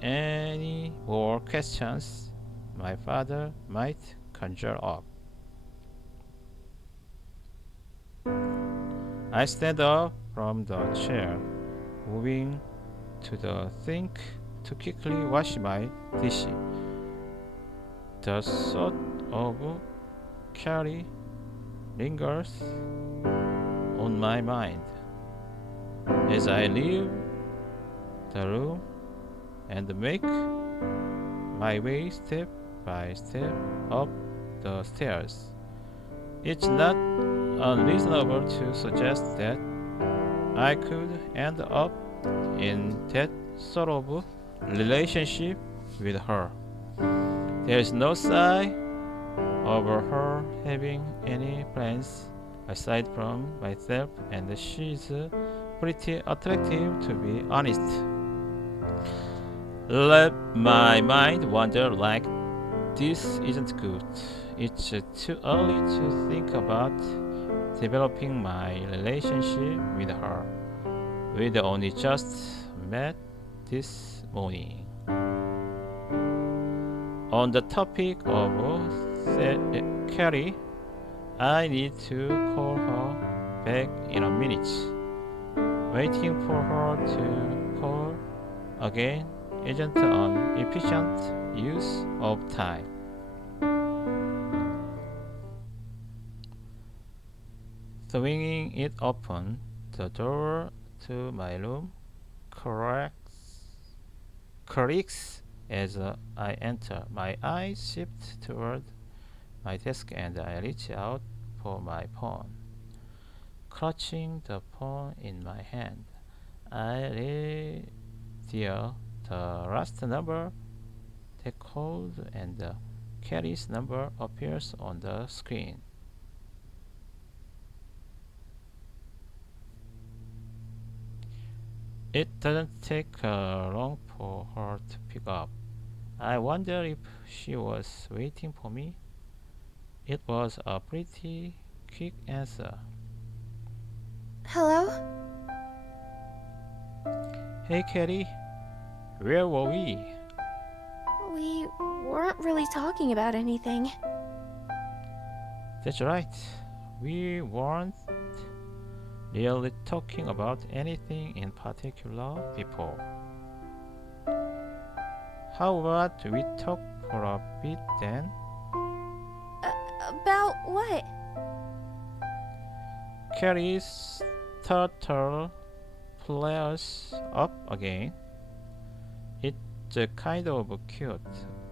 any more questions my father might conjure up. I stand up from the chair, moving to the sink to quickly wash my dishes. The thought of Carrie lingers on my mind as I leave the room and make my way step by step up the stairs. It's not unreasonable to suggest that I could end up in that sort of relationship with her. There's no sign of her having any plans aside from myself, and she's pretty attractive, to be honest. Let my mind wander like this isn't good. It's too early to think about developing my relationship with her. We'd only just met this morning. On the topic of Carrie, I need to call her back in a minute. Waiting for her to call again isn't an efficient use of time. Swinging it open, the door to my room creaks as I enter. My eyes shift toward my desk and I reach out for my phone. Clutching the phone in my hand, I dial the last number they called and Carrie's number appears on the screen. It doesn't take long for her to pick up. I wonder if she was waiting for me. It was a pretty quick answer. Hello? Hey Carrie, where were we? We weren't really talking about anything. That's right. We weren't really talking about anything in particular before. How about we talk for a bit then? About what? Carrie's turtle flares up again. It's kind of cute,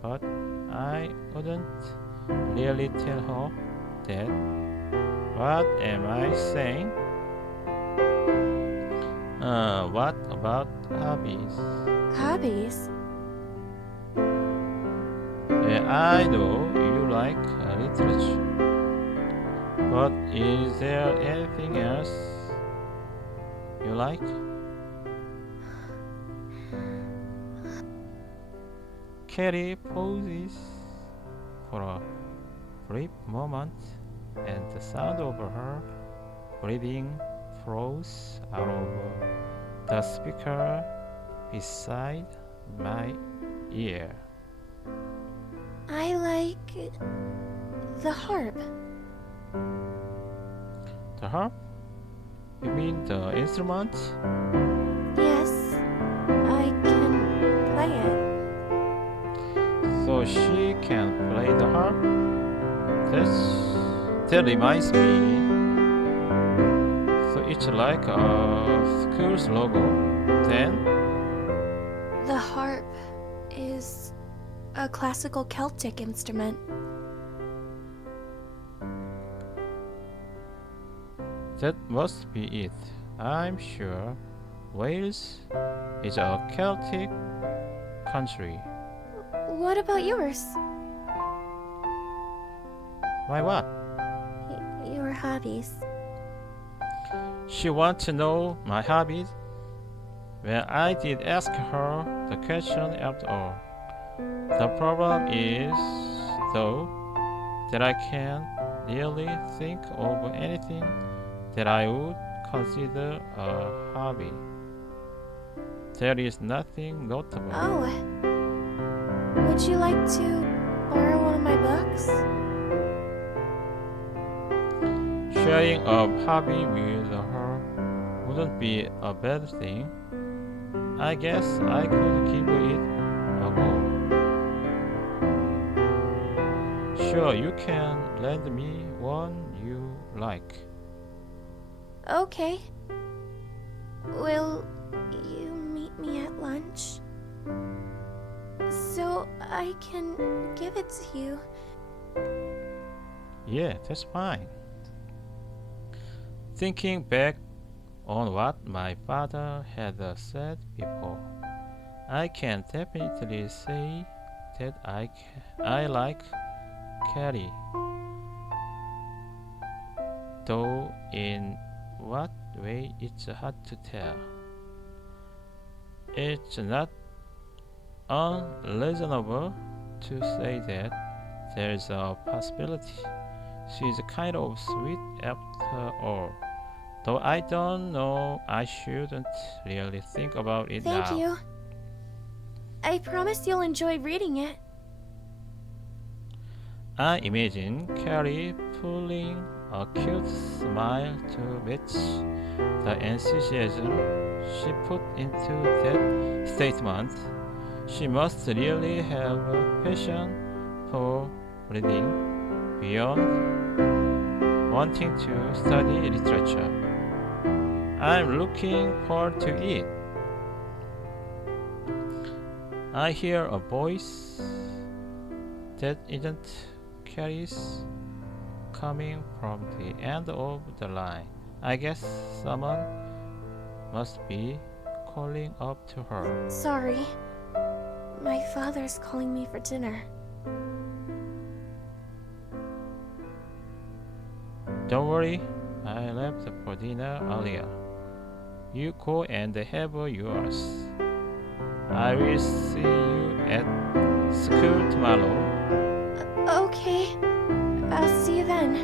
but I wouldn't really tell her that. What am I saying? What about hobbies? Hobbies? I know you like literature, but is there anything else you like? Carrie pauses for a brief moment, and the sound of her breathing flows out of the speaker beside my ear. I like the harp. The harp? You mean the instrument? Yes, I can play it. So she can play the harp? That reminds me. So it's like a school's logo. Then? The harp is a classical Celtic instrument. That must be it. I'm sure Wales is a Celtic country. What about yours? My what? Your hobbies. She wants to know my hobbies? Well, I did ask her the question after all. The problem is, though, that I can't really think of anything that I would consider a hobby. There is nothing notable. Oh, would you like to borrow one of my books? Sharing a hobby with her wouldn't be a bad thing. I guess I could give it a go. Sure, you can lend me one you like. Okay. Will you meet me at lunch? So I can give it to you. Yeah, that's fine. Thinking back on what my father had said before, I can definitely say that I like Carrie, though in what way it's hard to tell. It's not unreasonable to say that there's a possibility she's kind of sweet after all. Though I don't know, I shouldn't really think about it Thank now. you. I promise you'll enjoy reading it. I imagine Carrie pulling a cute smile to match the enthusiasm she put into that statement. She must really have a passion for reading beyond wanting to study literature. I'm looking forward to it. I hear a voice that isn't Carrie's coming from the end of the line. I guess someone must be calling up to her. Sorry. My father's calling me for dinner. Don't worry, I left for dinner earlier. You go and have yours. I will see you at school tomorrow. Okay. I'll see you then.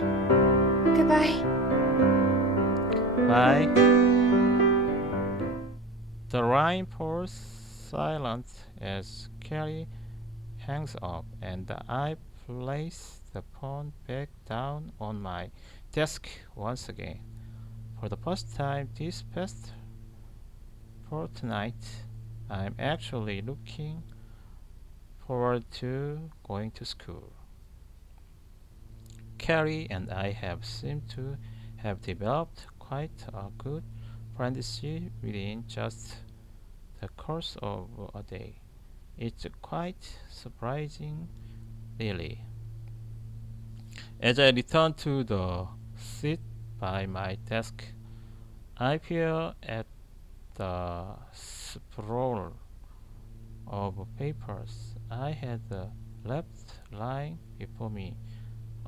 Goodbye. Bye. The rain falls silent as Carrie hangs up, and I place the phone back down on my desk once again. For the first time this past fortnight, I'm actually looking forward to going to school. Carrie and I have seemed to have developed quite a good friendship within just the course of a day. It's quite surprising, really. As I return to the seat by my desk, I peer at the sprawl of papers I had left lying before me.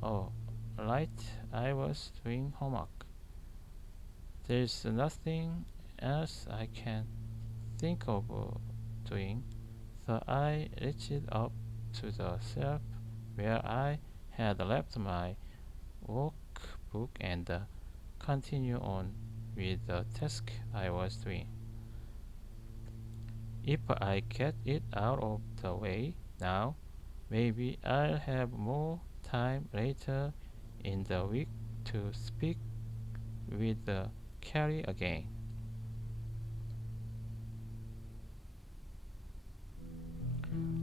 Oh, right, I was doing homework. There's nothing else I can think of doing, so I reached up to the shelf where I had left my workbook and continued on with the task I was doing. If I get it out of the way now, maybe I'll have more time later in the week to speak with Carrie again.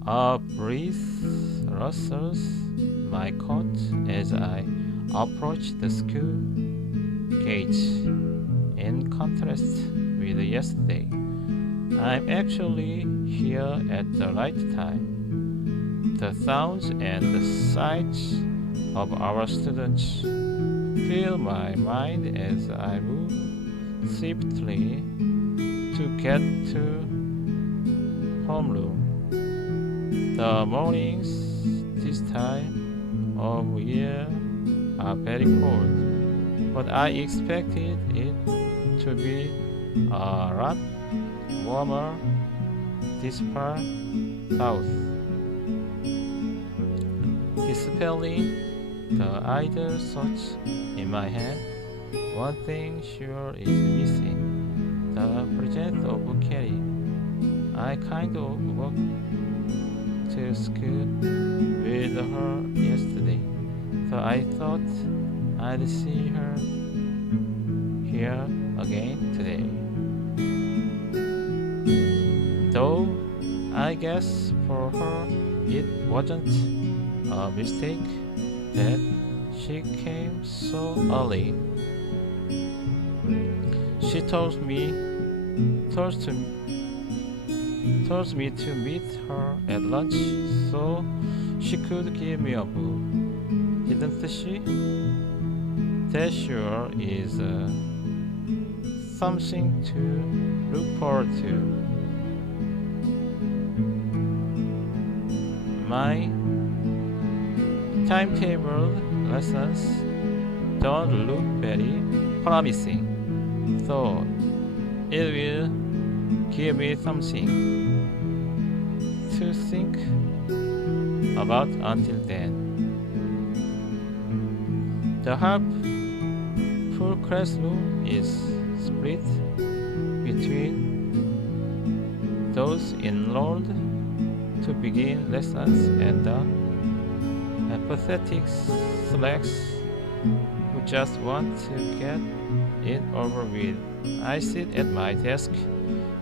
A breeze rustles my coat as I approach the school gates. In contrast with yesterday, I'm actually here at the right time. The sounds and the sights of our students fill my mind as I move swiftly to get to homeroom. The mornings this time of year are very cold, but I expected it to be a lot warmer, dispar south. Dispelling the idle thoughts in my head, one thing sure is missing, the presence of Kelly. I kind of walked to school with her yesterday, so I thought I'd see her here again today. Though I guess for her it wasn't a mistake that she came so early. She told me to meet her at lunch so she could give me a book. Didn't she? That sure is something to look forward to. My timetable lessons don't look very promising, so it will give me something to think about until then. The half full classroom is split between those enrolled to begin lessons and the apathetic slacks who just want to get it over with. I sit at my desk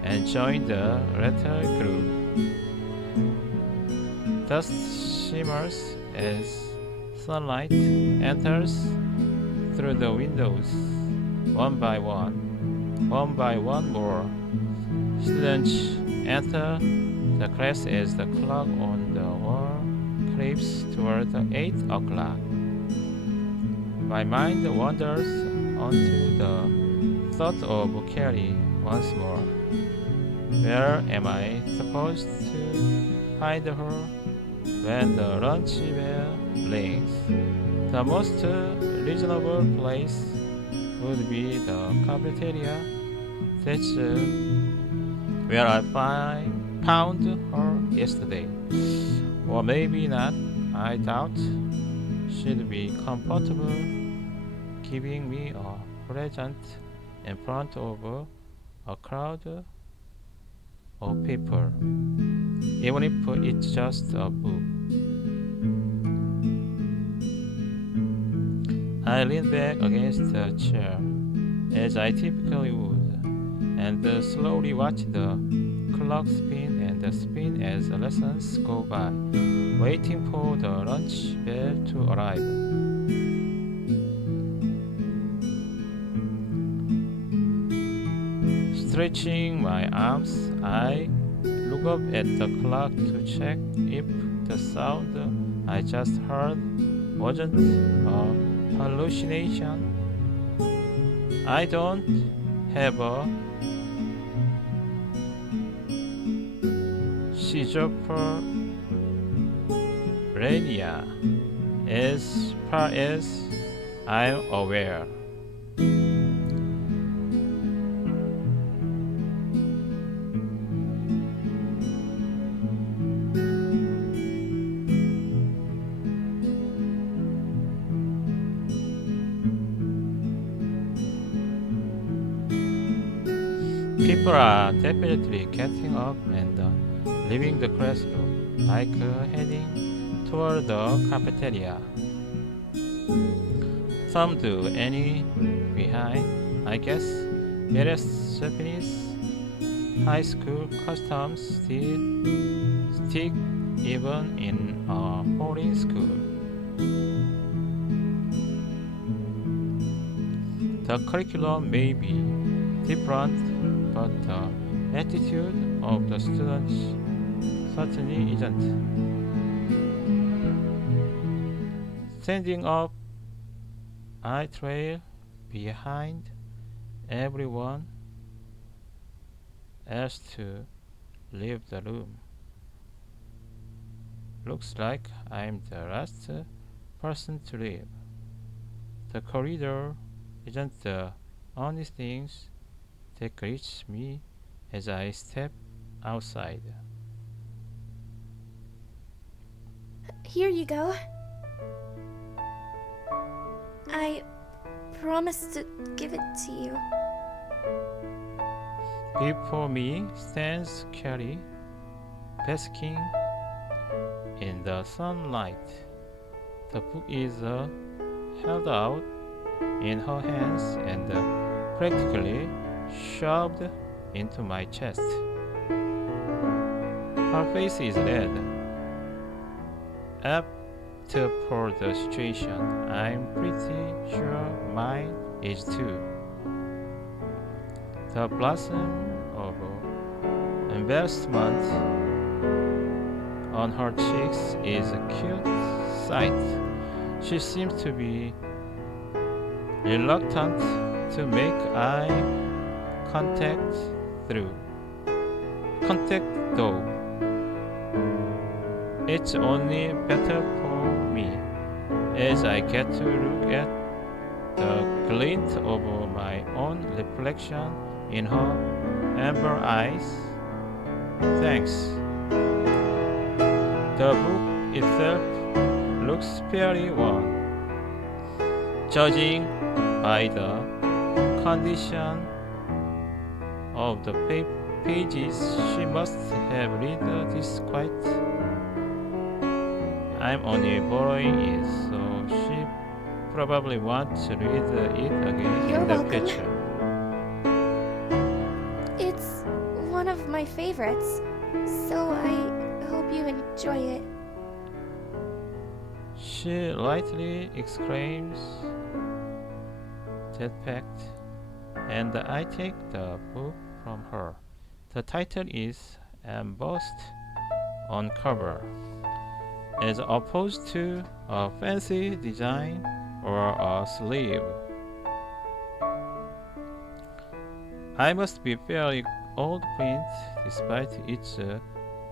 and join the latter group. Dust shimmers as sunlight enters through the windows. One by one more students enter the class as the clock on the wall creeps toward 8 o'clock. My mind wanders onto the thought of Kelly once more. Where am I supposed to find her when the lunch bell rings? The most reasonable place would be the cafeteria. That's where I found her yesterday. Or maybe not. I doubt she'd be comfortable giving me a present in front of a crowd of people, even if it's just a book. I lean back against the chair, as I typically would, and slowly watch the clock spin and spin as the lessons go by, waiting for the lunch bell to arrive. Stretching my arms, I look up at the clock to check if the sound I just heard wasn't a hallucination. I don't have a schizophrenia as far as I'm aware. People are definitely getting up and leaving the classroom, like heading toward the cafeteria. Some do, any behind, I guess. Various Japanese high school customs still stick even in a foreign school. The curriculum may be different, but the attitude of the students certainly isn't. Standing up, I trail behind everyone else to leave the room. Looks like I'm the last person to leave. The corridor isn't the only thing that greets me as I step outside. Here you go. I promise to give it to you. Before me stands Carrie, basking in the sunlight. The book is held out in her hands and practically shoved into my chest. Her face is red. After for the situation, I'm pretty sure mine is too. The blossom of embarrassment on her cheeks is a cute sight. She seems to be reluctant to make eye contact though. It's only better for me as I get to look at the glint of my own reflection in her amber eyes. Thanks. The book itself looks very worn. Judging by the condition of the pages, she must have read this quite. I'm only borrowing it, so she probably wants to read it again You're in the welcome. future. It's one of my favorites, so I hope you enjoy it. She lightly exclaims that fact, and I take the book from her. The title is embossed on cover, as opposed to a fancy design or a sleeve. I must be fairly old print despite its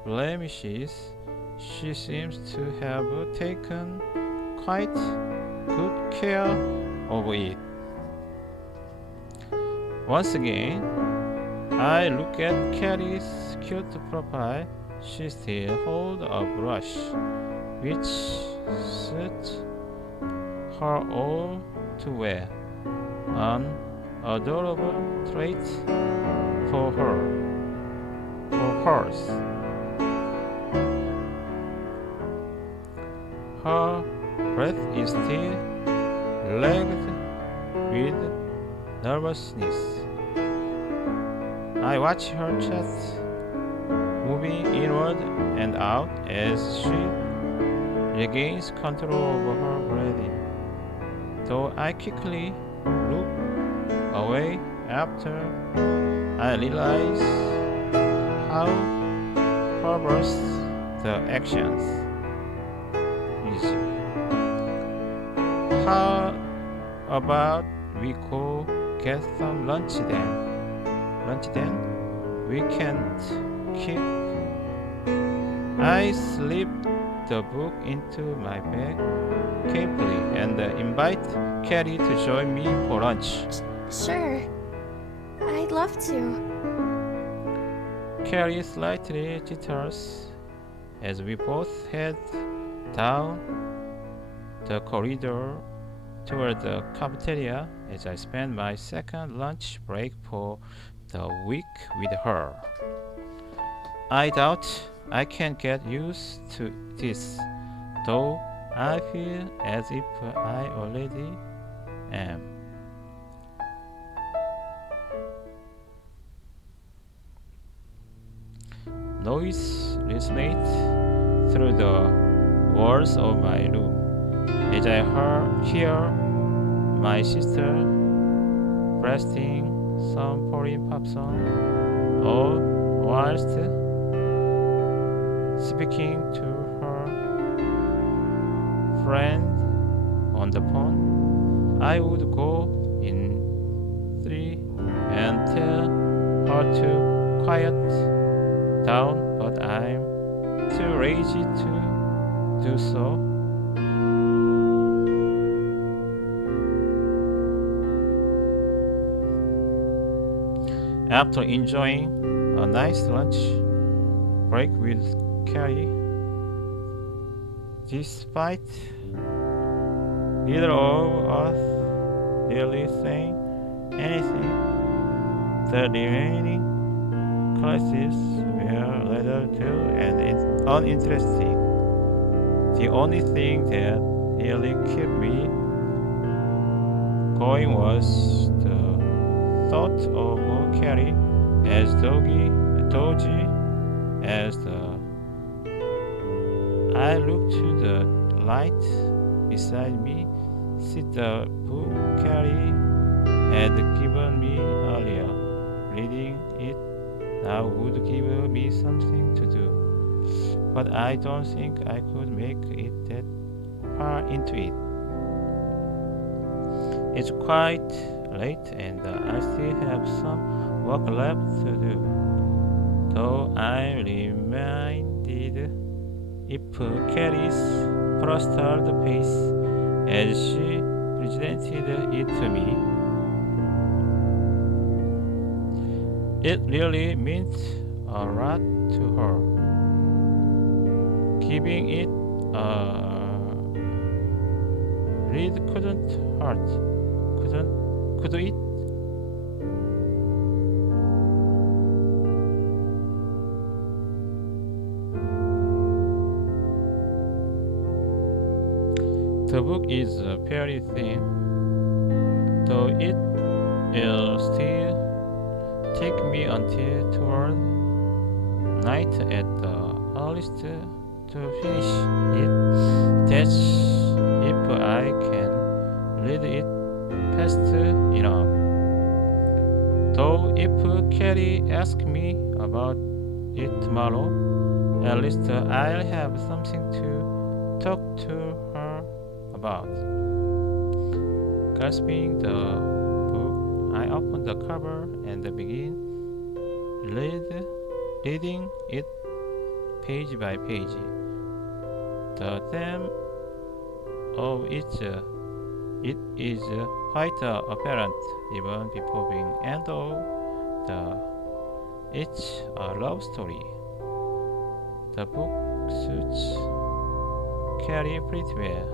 blemishes. She seems to have taken quite good care of it. Once again, I look at Carrie's cute profile. She still holds a brush, which suits her all too well. An adorable trait for her, for hers. Her breath is still lagged with nervousness. I watch her chest moving inward and out as she regains control over her breathing. Though I quickly look away after I realize how perverse the actions is. How about we go get some lunch then? We can't keep. I slip the book into my bag carefully and invite Carrie to join me for lunch. Sure. I'd love to. Carrie slightly jitters as we both head down the corridor toward the cafeteria as I spend my second lunch break for the week with her. I doubt I can get used to this, though I feel as if I already am. Noise resonates through the walls of my room as I hear my sister breasting some foreign pop song, all whilst speaking to her friend on the phone. I would go in 3 and tell her to quiet down, but I'm too lazy to do so. After enjoying nice lunch break with Carrie. Despite neither of us really saying anything, the remaining classes were rather dull and uninteresting. The only thing that really kept me going was the thought of Carrie as dozy as I looked to the light beside me. See the book Carrie had given me earlier. Reading it now would give me something to do, but I don't think I could make it that far into it. It's quite late and I still have some work left to do, though I'm reminded if Carrie's flustered face as she presented it to me, it really meant a lot to her. Giving it a read couldn't hurt, could it? The book is very thin, though it will still take me until toward night at the earliest to finish it. That's if I can read it fast enough. Though if Carrie asks me about it tomorrow, at least I'll have something to talk to her about. Grasping the book, I open the cover and begin reading it page by page. The theme of it is quite apparent even before being end of it's a love story. The book suits Carrie pretty well.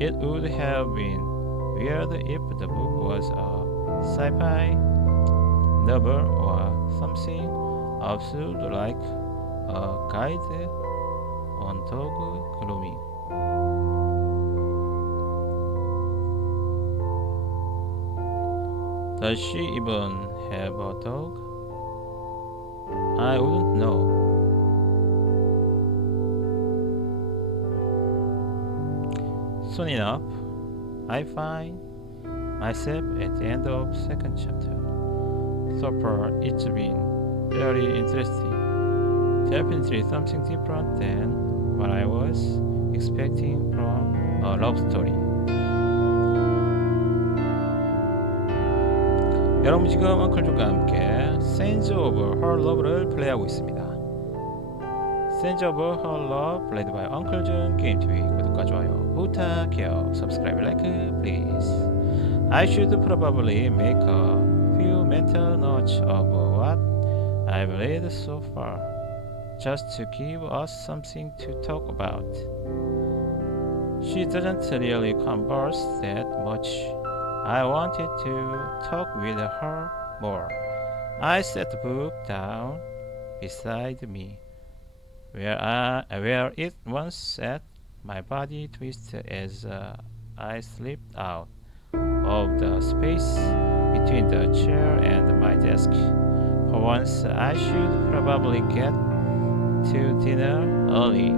It would have been weird if the book was a sci-fi novel or something absurd like a guide on dog grooming. Does she even have a dog? I wouldn't know. Soon enough, I find myself at the end of second chapter. So far, it's been very interesting. Definitely something different than what I was expecting from a love story. 여러분 지금 엉클존과 함께 Sands of Her Love를 플레이하고 있습니다. Sands of Her Love played by Uncle Jun 게임TV. 구독과 좋아요 부탁해요. Subscribe, like, please. I should probably make a few mental notes of what I've read so far, just to give us something to talk about. She doesn't really converse that much. I wanted to talk with her more. I set the book down beside me, where it once sat. My body twisted as I slipped out of the space between the chair and my desk. For once, I should probably get to dinner early.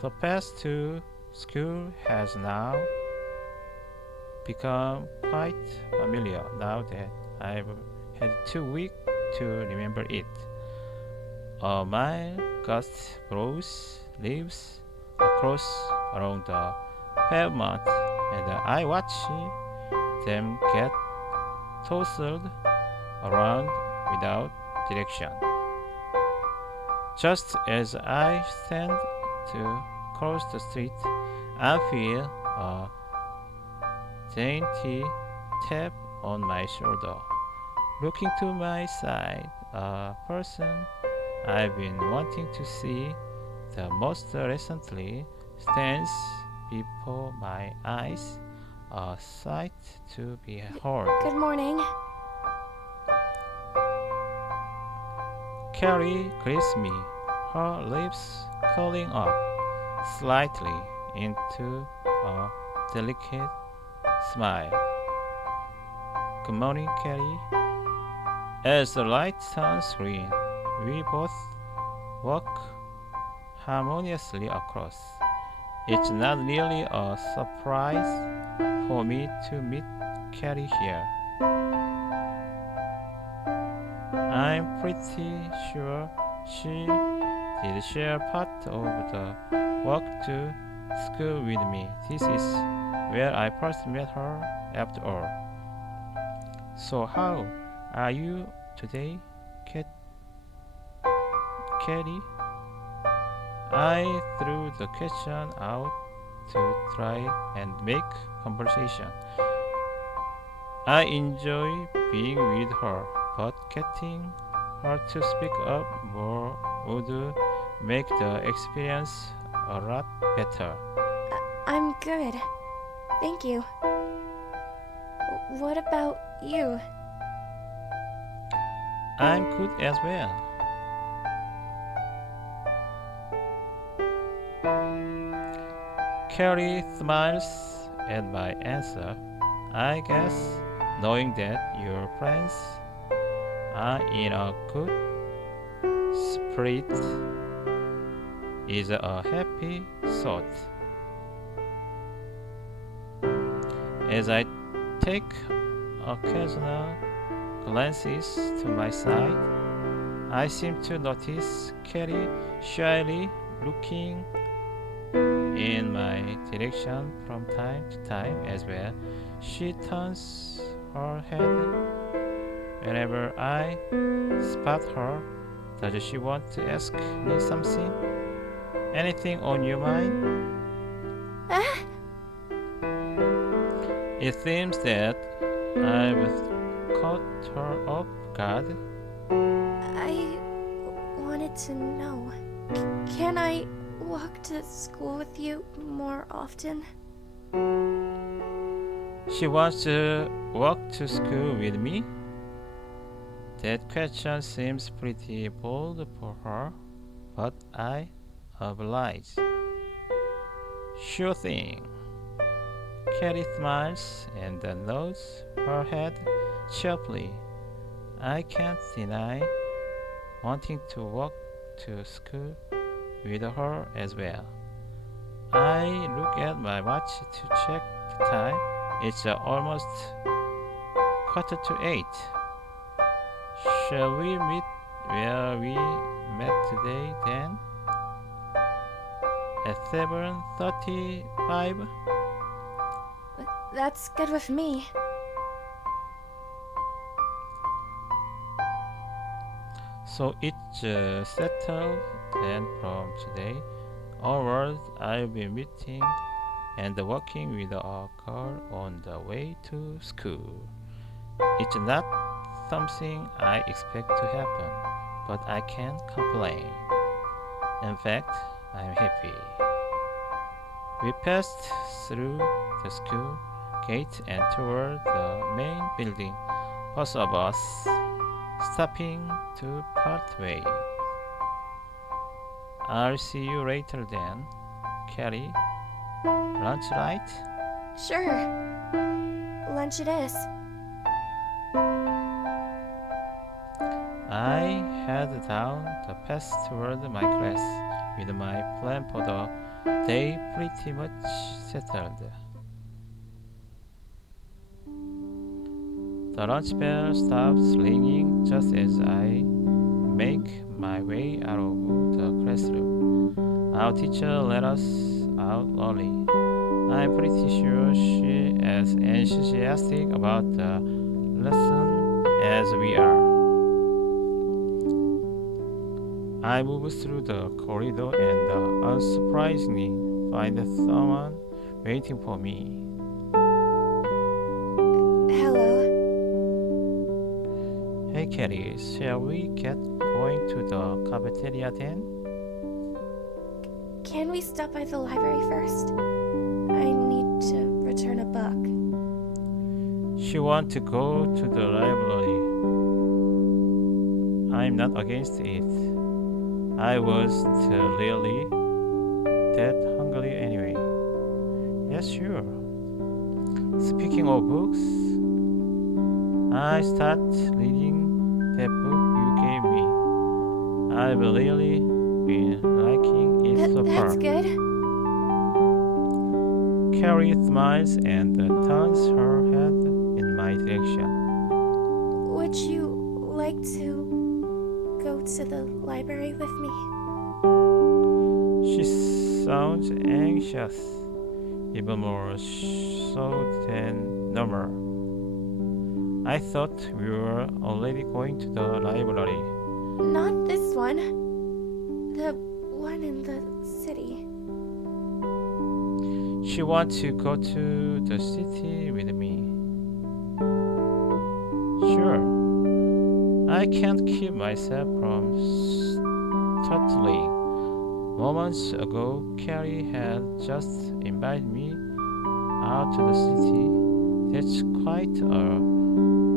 The path to school has now become quite familiar now that I've had 2 weeks to remember it. A mild gust blows leaves across along the pavement, and I watch them get tossed around without direction. Just as I stand to cross the street, I feel a dainty tap on my shoulder. Looking to my side, a person I've been wanting to see the most recently stands before my eyes, a sight to behold. Good morning. Carrie greets me, her lips curling up slightly into a delicate smile. Good morning, Carrie. As the light turns green, we both walk harmoniously across. It's not really a surprise for me to meet Carrie here. I'm pretty sure she did share part of the walk to school with me. This is where I first met her, after all. So how are you today, Katie? I threw the question out to try and make conversation. I enjoy being with her, but getting her to speak up more would make the experience a lot better. I'm good. Thank you. What about you? I'm good as well. Carrie smiles at my answer. I guess knowing that your friends are in a good spirit is a happy thought. As I take occasional glances to my side, I seem to notice Carrie shyly looking in my direction from time to time as well. She turns her head whenever I spot her. Does she want to ask me something? Anything on your mind? Ah, It seems that I've caught her off guard. I wanted to know. Can I walk to school with you more often? She wants to walk to school with me? That question seems pretty bold for her, but I oblige. Sure thing. Carrie smiles and nods her head cheerfully. I can't deny wanting to walk to school with her as well. I look at my watch to check the time. It's almost 7:45. Shall we meet where we met today then? At 7:35? That's good with me. So it's settled then from today onward I'll be meeting and walking with a girl on the way to school. It's not something I expect to happen, but I can't complain. In fact, I'm happy. We passed through the school gate and toward the main building, both of us stopping to part ways. I'll see you later then, Carrie. Lunch right? Sure. Lunch it is. I head down the path toward my class with my plan for the day pretty much settled. The lunch bell stops ringing just as I make my way out of the classroom. Our teacher let us out early. I'm pretty sure she is enthusiastic about the lesson as we are. I move through the corridor and unsurprisingly find someone waiting for me. Hey Kelly, shall we get going to the cafeteria then? Can we stop by the library first? I need to return a book. She wants to go to the library. I'm not against it. I wasn't really that hungry anyway. Yes, sure. Speaking of books, I start reading that book you gave me. I've really been liking it so far. That's good. Carrie smiles and turns her head in my direction. Would you like to go to the library with me? She sounds anxious, even more so than normal. I thought we were already going to the library. Not this one. The one in the city. She wants to go to the city with me. Sure. I can't keep myself from stuttering. Moments ago, Carrie had just invited me out to the city. That's quite a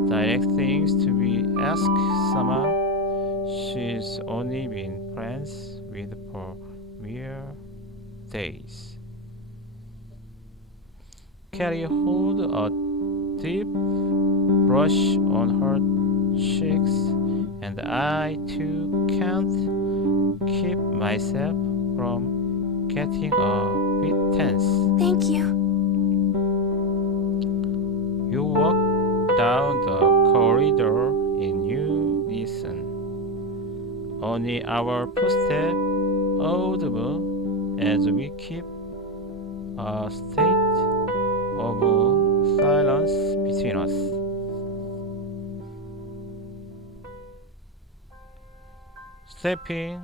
direct thing to be asked someone she's only been friends with for mere days. Carrie hold a deep brush on her cheeks, and I too can't keep myself from getting a bit tense. Thank you. You walk down the corridor in unison. Only our footsteps audible as we keep a state of silence between us. Stepping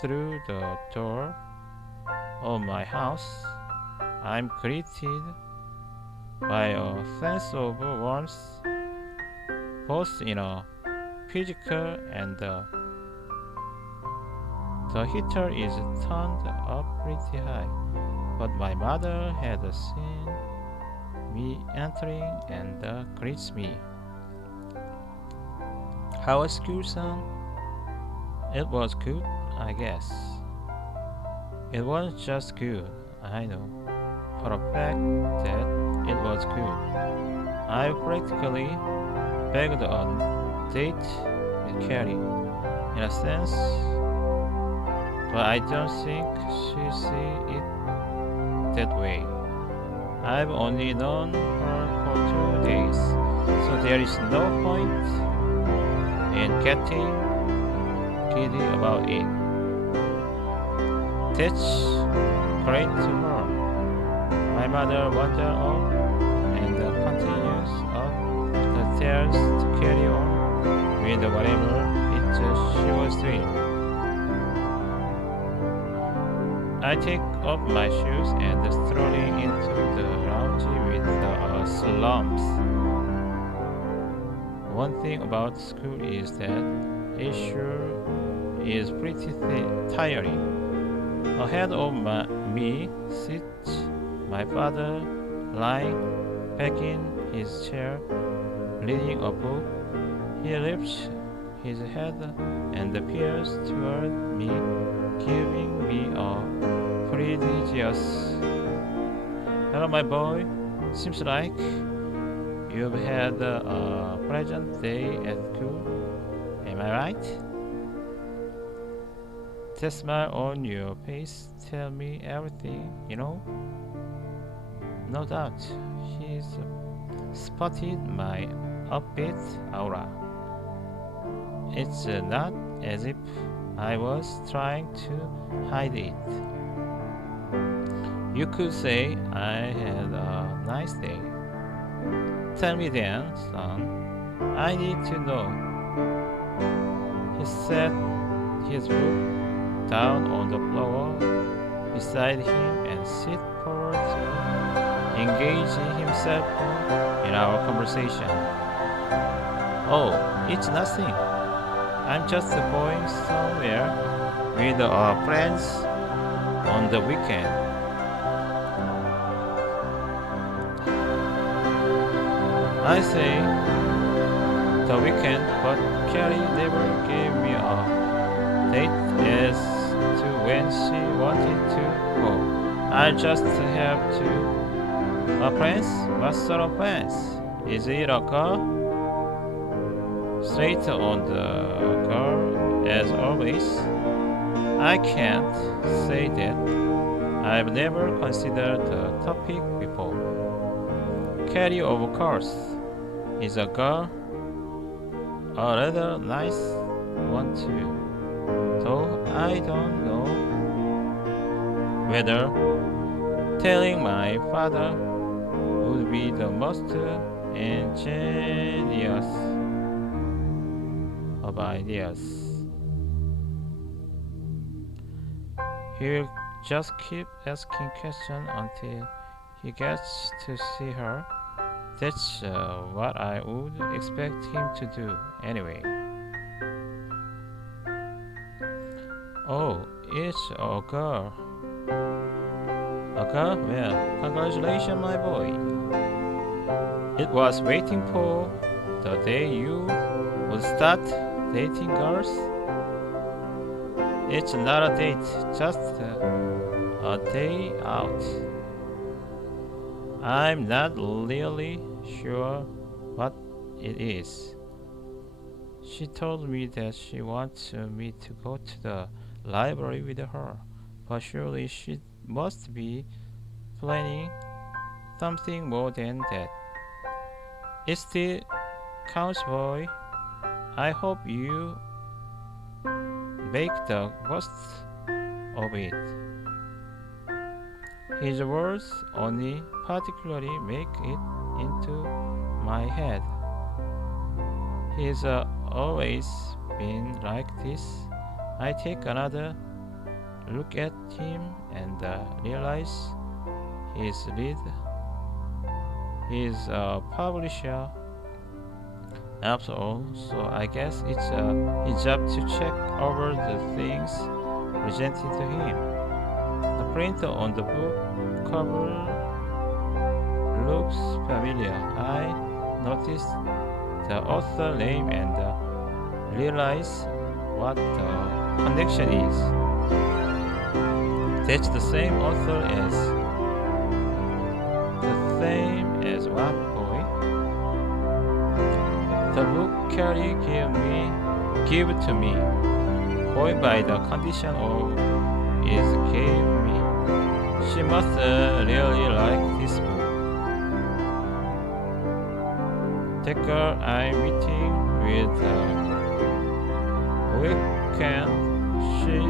through the door of my house, I'm greeted by a sense of warmth, both in a physical and the heater is turned up pretty high, but my mother had seen me entering and greets me. How was school, son? It was good, I guess. It wasn't just good, I know for a fact that it was good. I practically begged a date with Carrie, in a sense, but I don't think she sees it that way. I've only known her for 2 days, so there is no point in getting giddy about it. That's great to her. My mother wanders up and continues up the stairs to carry on with whatever it she was doing. I take off my shoes and strolling into the lounge with slumps. One thing about school is that it sure is pretty tiring. Ahead of me sits my father, lying back in his chair, reading a book. He lifts his head and peers toward me, giving me a prodigious "Hello, my boy. Seems like you've had a pleasant day at school. Am I right?" The smile on your face tell me everything, you know? No doubt, he's spotted my upbeat aura. It's not as if I was trying to hide it. You could say I had a nice day. Tell me then, son. I need to know. He set his book down on the floor beside him and sit forward to engage himself in our conversation. Oh, it's nothing. I'm just going somewhere with friends on the weekend. I say the weekend, but Carrie never gave me a date as to when she wanted to go. I just have to. Plans? What sort of plans? Is it a girl? Straight on the girl as always. I can't say that. I've never considered the topic before. Carrie, of course, is a girl, a rather nice one too. Though I don't know whether telling my father would be the most ingenious of ideas. He'll just keep asking questions until he gets to see her. That's what I would expect him to do anyway. Oh, it's a girl. A girl? Well, congratulations, my boy. It was waiting for the day you would start dating girls. It's not a date, just a day out. I'm not really sure what it is. She told me that she wants me to go to the library with her, but surely she must be planning something more than that. It still counts, boy. I hope you make the most of it. His words only particularly make it into my head. He's always been like this. I take another look at him and realize he's a publisher after all, so I guess it's his job to check over the things presented to him. The print on the book cover looks familiar. I noticed the author name and realize what the connection is. That's the same author as what, boy? The book Carrie gave to me, going by the condition of is gave me. She must really like this book. The girl I'm meeting with weekend, she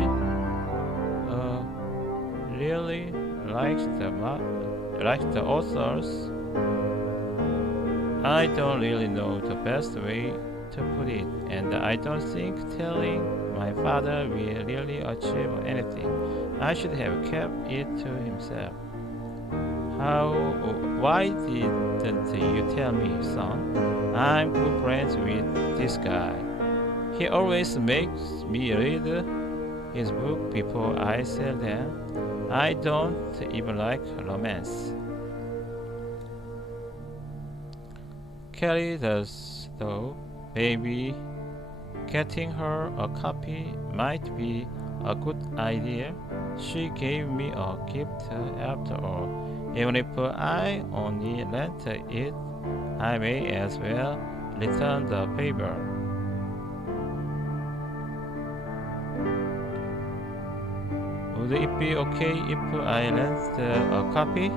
really likes the authors. I don't really know the best way to put it, and I don't think telling my father will really achieve anything. I should have kept it to himself. Why didn't you tell me, son? I'm good friends with this guy. He always makes me read his book before I sell them. I don't even like romance. Carrie does, though. Maybe getting her a copy might be a good idea. She gave me a gift after all. Even if I only lent it, I may as well return the paper. Would it be okay if I lent a copy?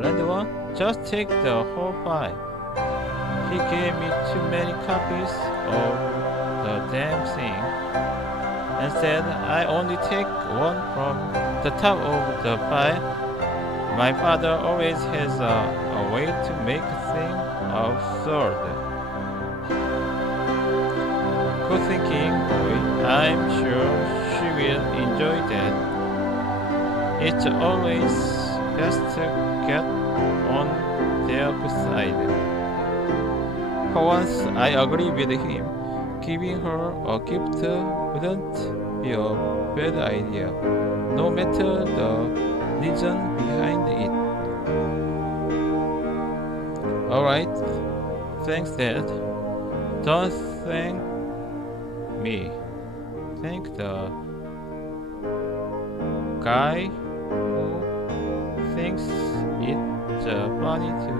Lend one? Just take the whole file. He gave me too many copies of the damn thing and said I only take one from the top of the file. My father always has a way to make things absurd. Good thinking, boy. I'm sure she will enjoy that. It's always best to get on there beside. For once, I agree with him. Giving her a gift wouldn't be a bad idea, no matter the reason behind it. Alright, thanks, Dad. Don't thank me. Thank the guy who thinks it's funny to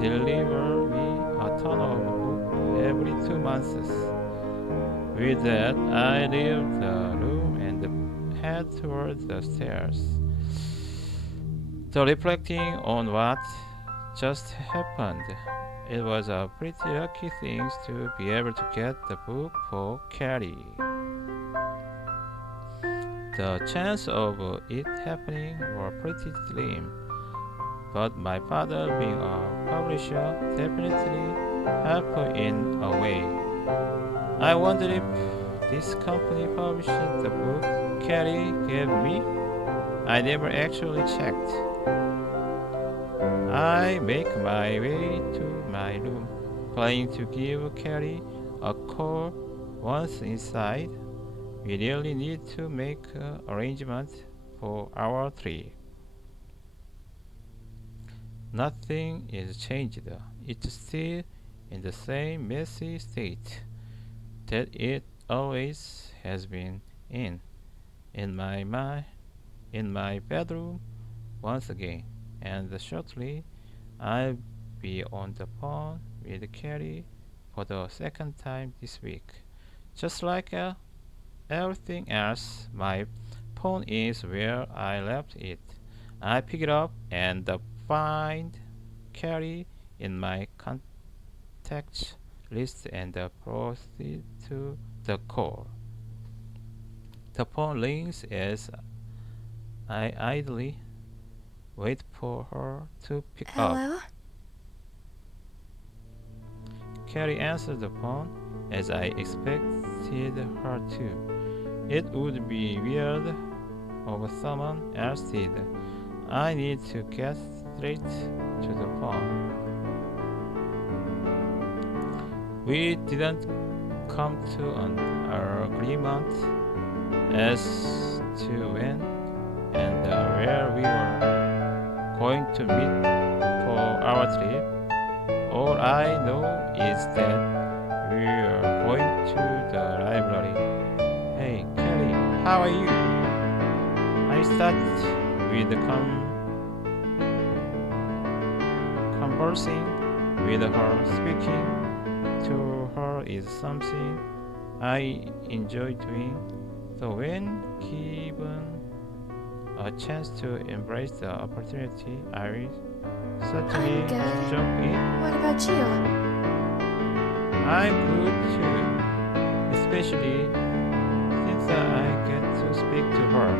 deliver me a ton of book every 2 months. With that, I leave the room and head toward the stairs. Reflecting on what just happened, it was a pretty lucky thing to be able to get the book for Carrie. The chance of it happening were pretty slim, but my father being a publisher definitely helped in a way. I wonder if this company published the book Carrie gave me. I never actually checked. I make my way to my room, planning to give Carrie a call once inside. We really need to make arrangements for our trip. Nothing is changed. It's still in the same messy state that it always has been in. In my bedroom once again, and shortly I'll be on the phone with Carrie for the second time this week. Just like everything else, my phone is where I left it. I pick it up and find Carrie in my contacts list and proceed to the call. The phone rings as I idly wait for her to pick up. Hello? Carrie answered the phone as I expected her to. It would be weird if someone else did. I need to get straight to the phone. We didn't come to an agreement as to when and where we were going to meet for our trip. All I know is that we are going to the library. Hey, Kelly, how are you? I started with conversing with her. Speaking to her is something I enjoy doing. So when given a chance to embrace the opportunity, I will certainly I'm good. jump in. What about you? I'm good too, especially since I get to speak to her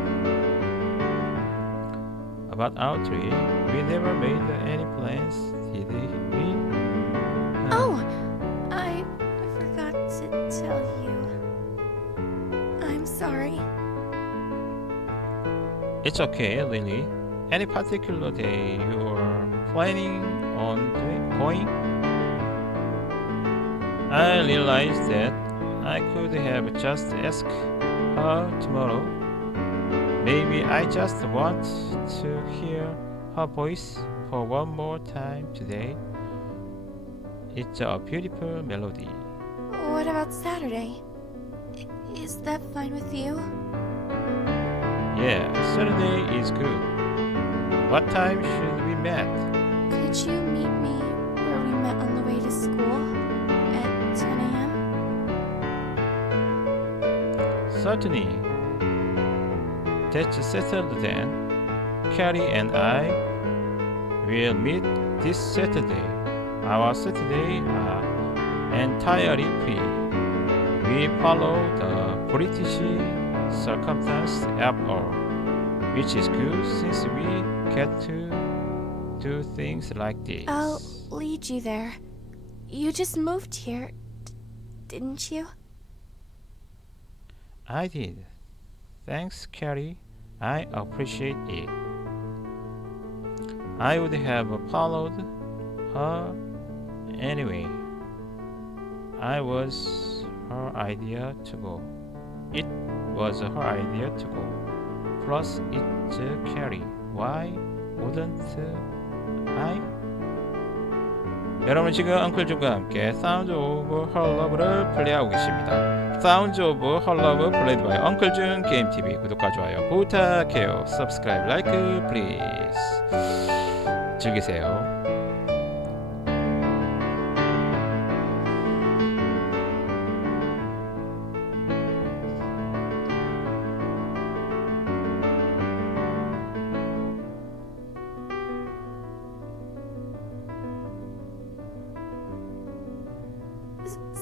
about our trip. We never made any plans, did we? Oh, I forgot to tell you. I'm sorry. It's okay, Lily. Any particular day you're planning on going? I realized that I could have just asked her tomorrow. Maybe I just want to hear her voice for one more time today. It's a beautiful melody. What about Saturday? Is that fine with you? Yeah, Saturday is good. What time should we meet? Could you meet me where we met on the way to school at 10 a.m.? Certainly. That's settled then. Carrie and I will meet this Saturday. Our Saturdays are entirely free. We follow the British circumstance app, which is good since we get to do things like this. I'll lead you there. You just moved here, didn't you? I did. Thanks, Carrie. I appreciate it. I would have followed her anyway. I was her idea to go. It was her idea to go. Plus it's Carrie. Why wouldn't I? 여러분 지금 엉클준과 함께 사운드 오브 헐러브를 플레이하고 계십니다. 사운드 오브 헐러브 플레이드 바이 엉클준 게임TV. 구독과 좋아요 부탁해요. Subscribe, like, please. 즐기세요.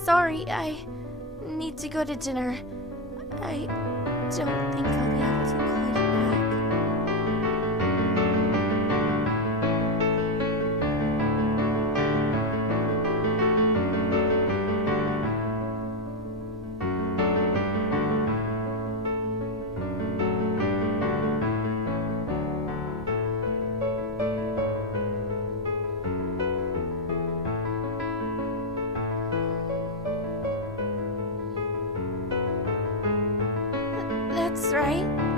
Sorry, I need to go to dinner. I don't think I'll be able to call you back. That's right.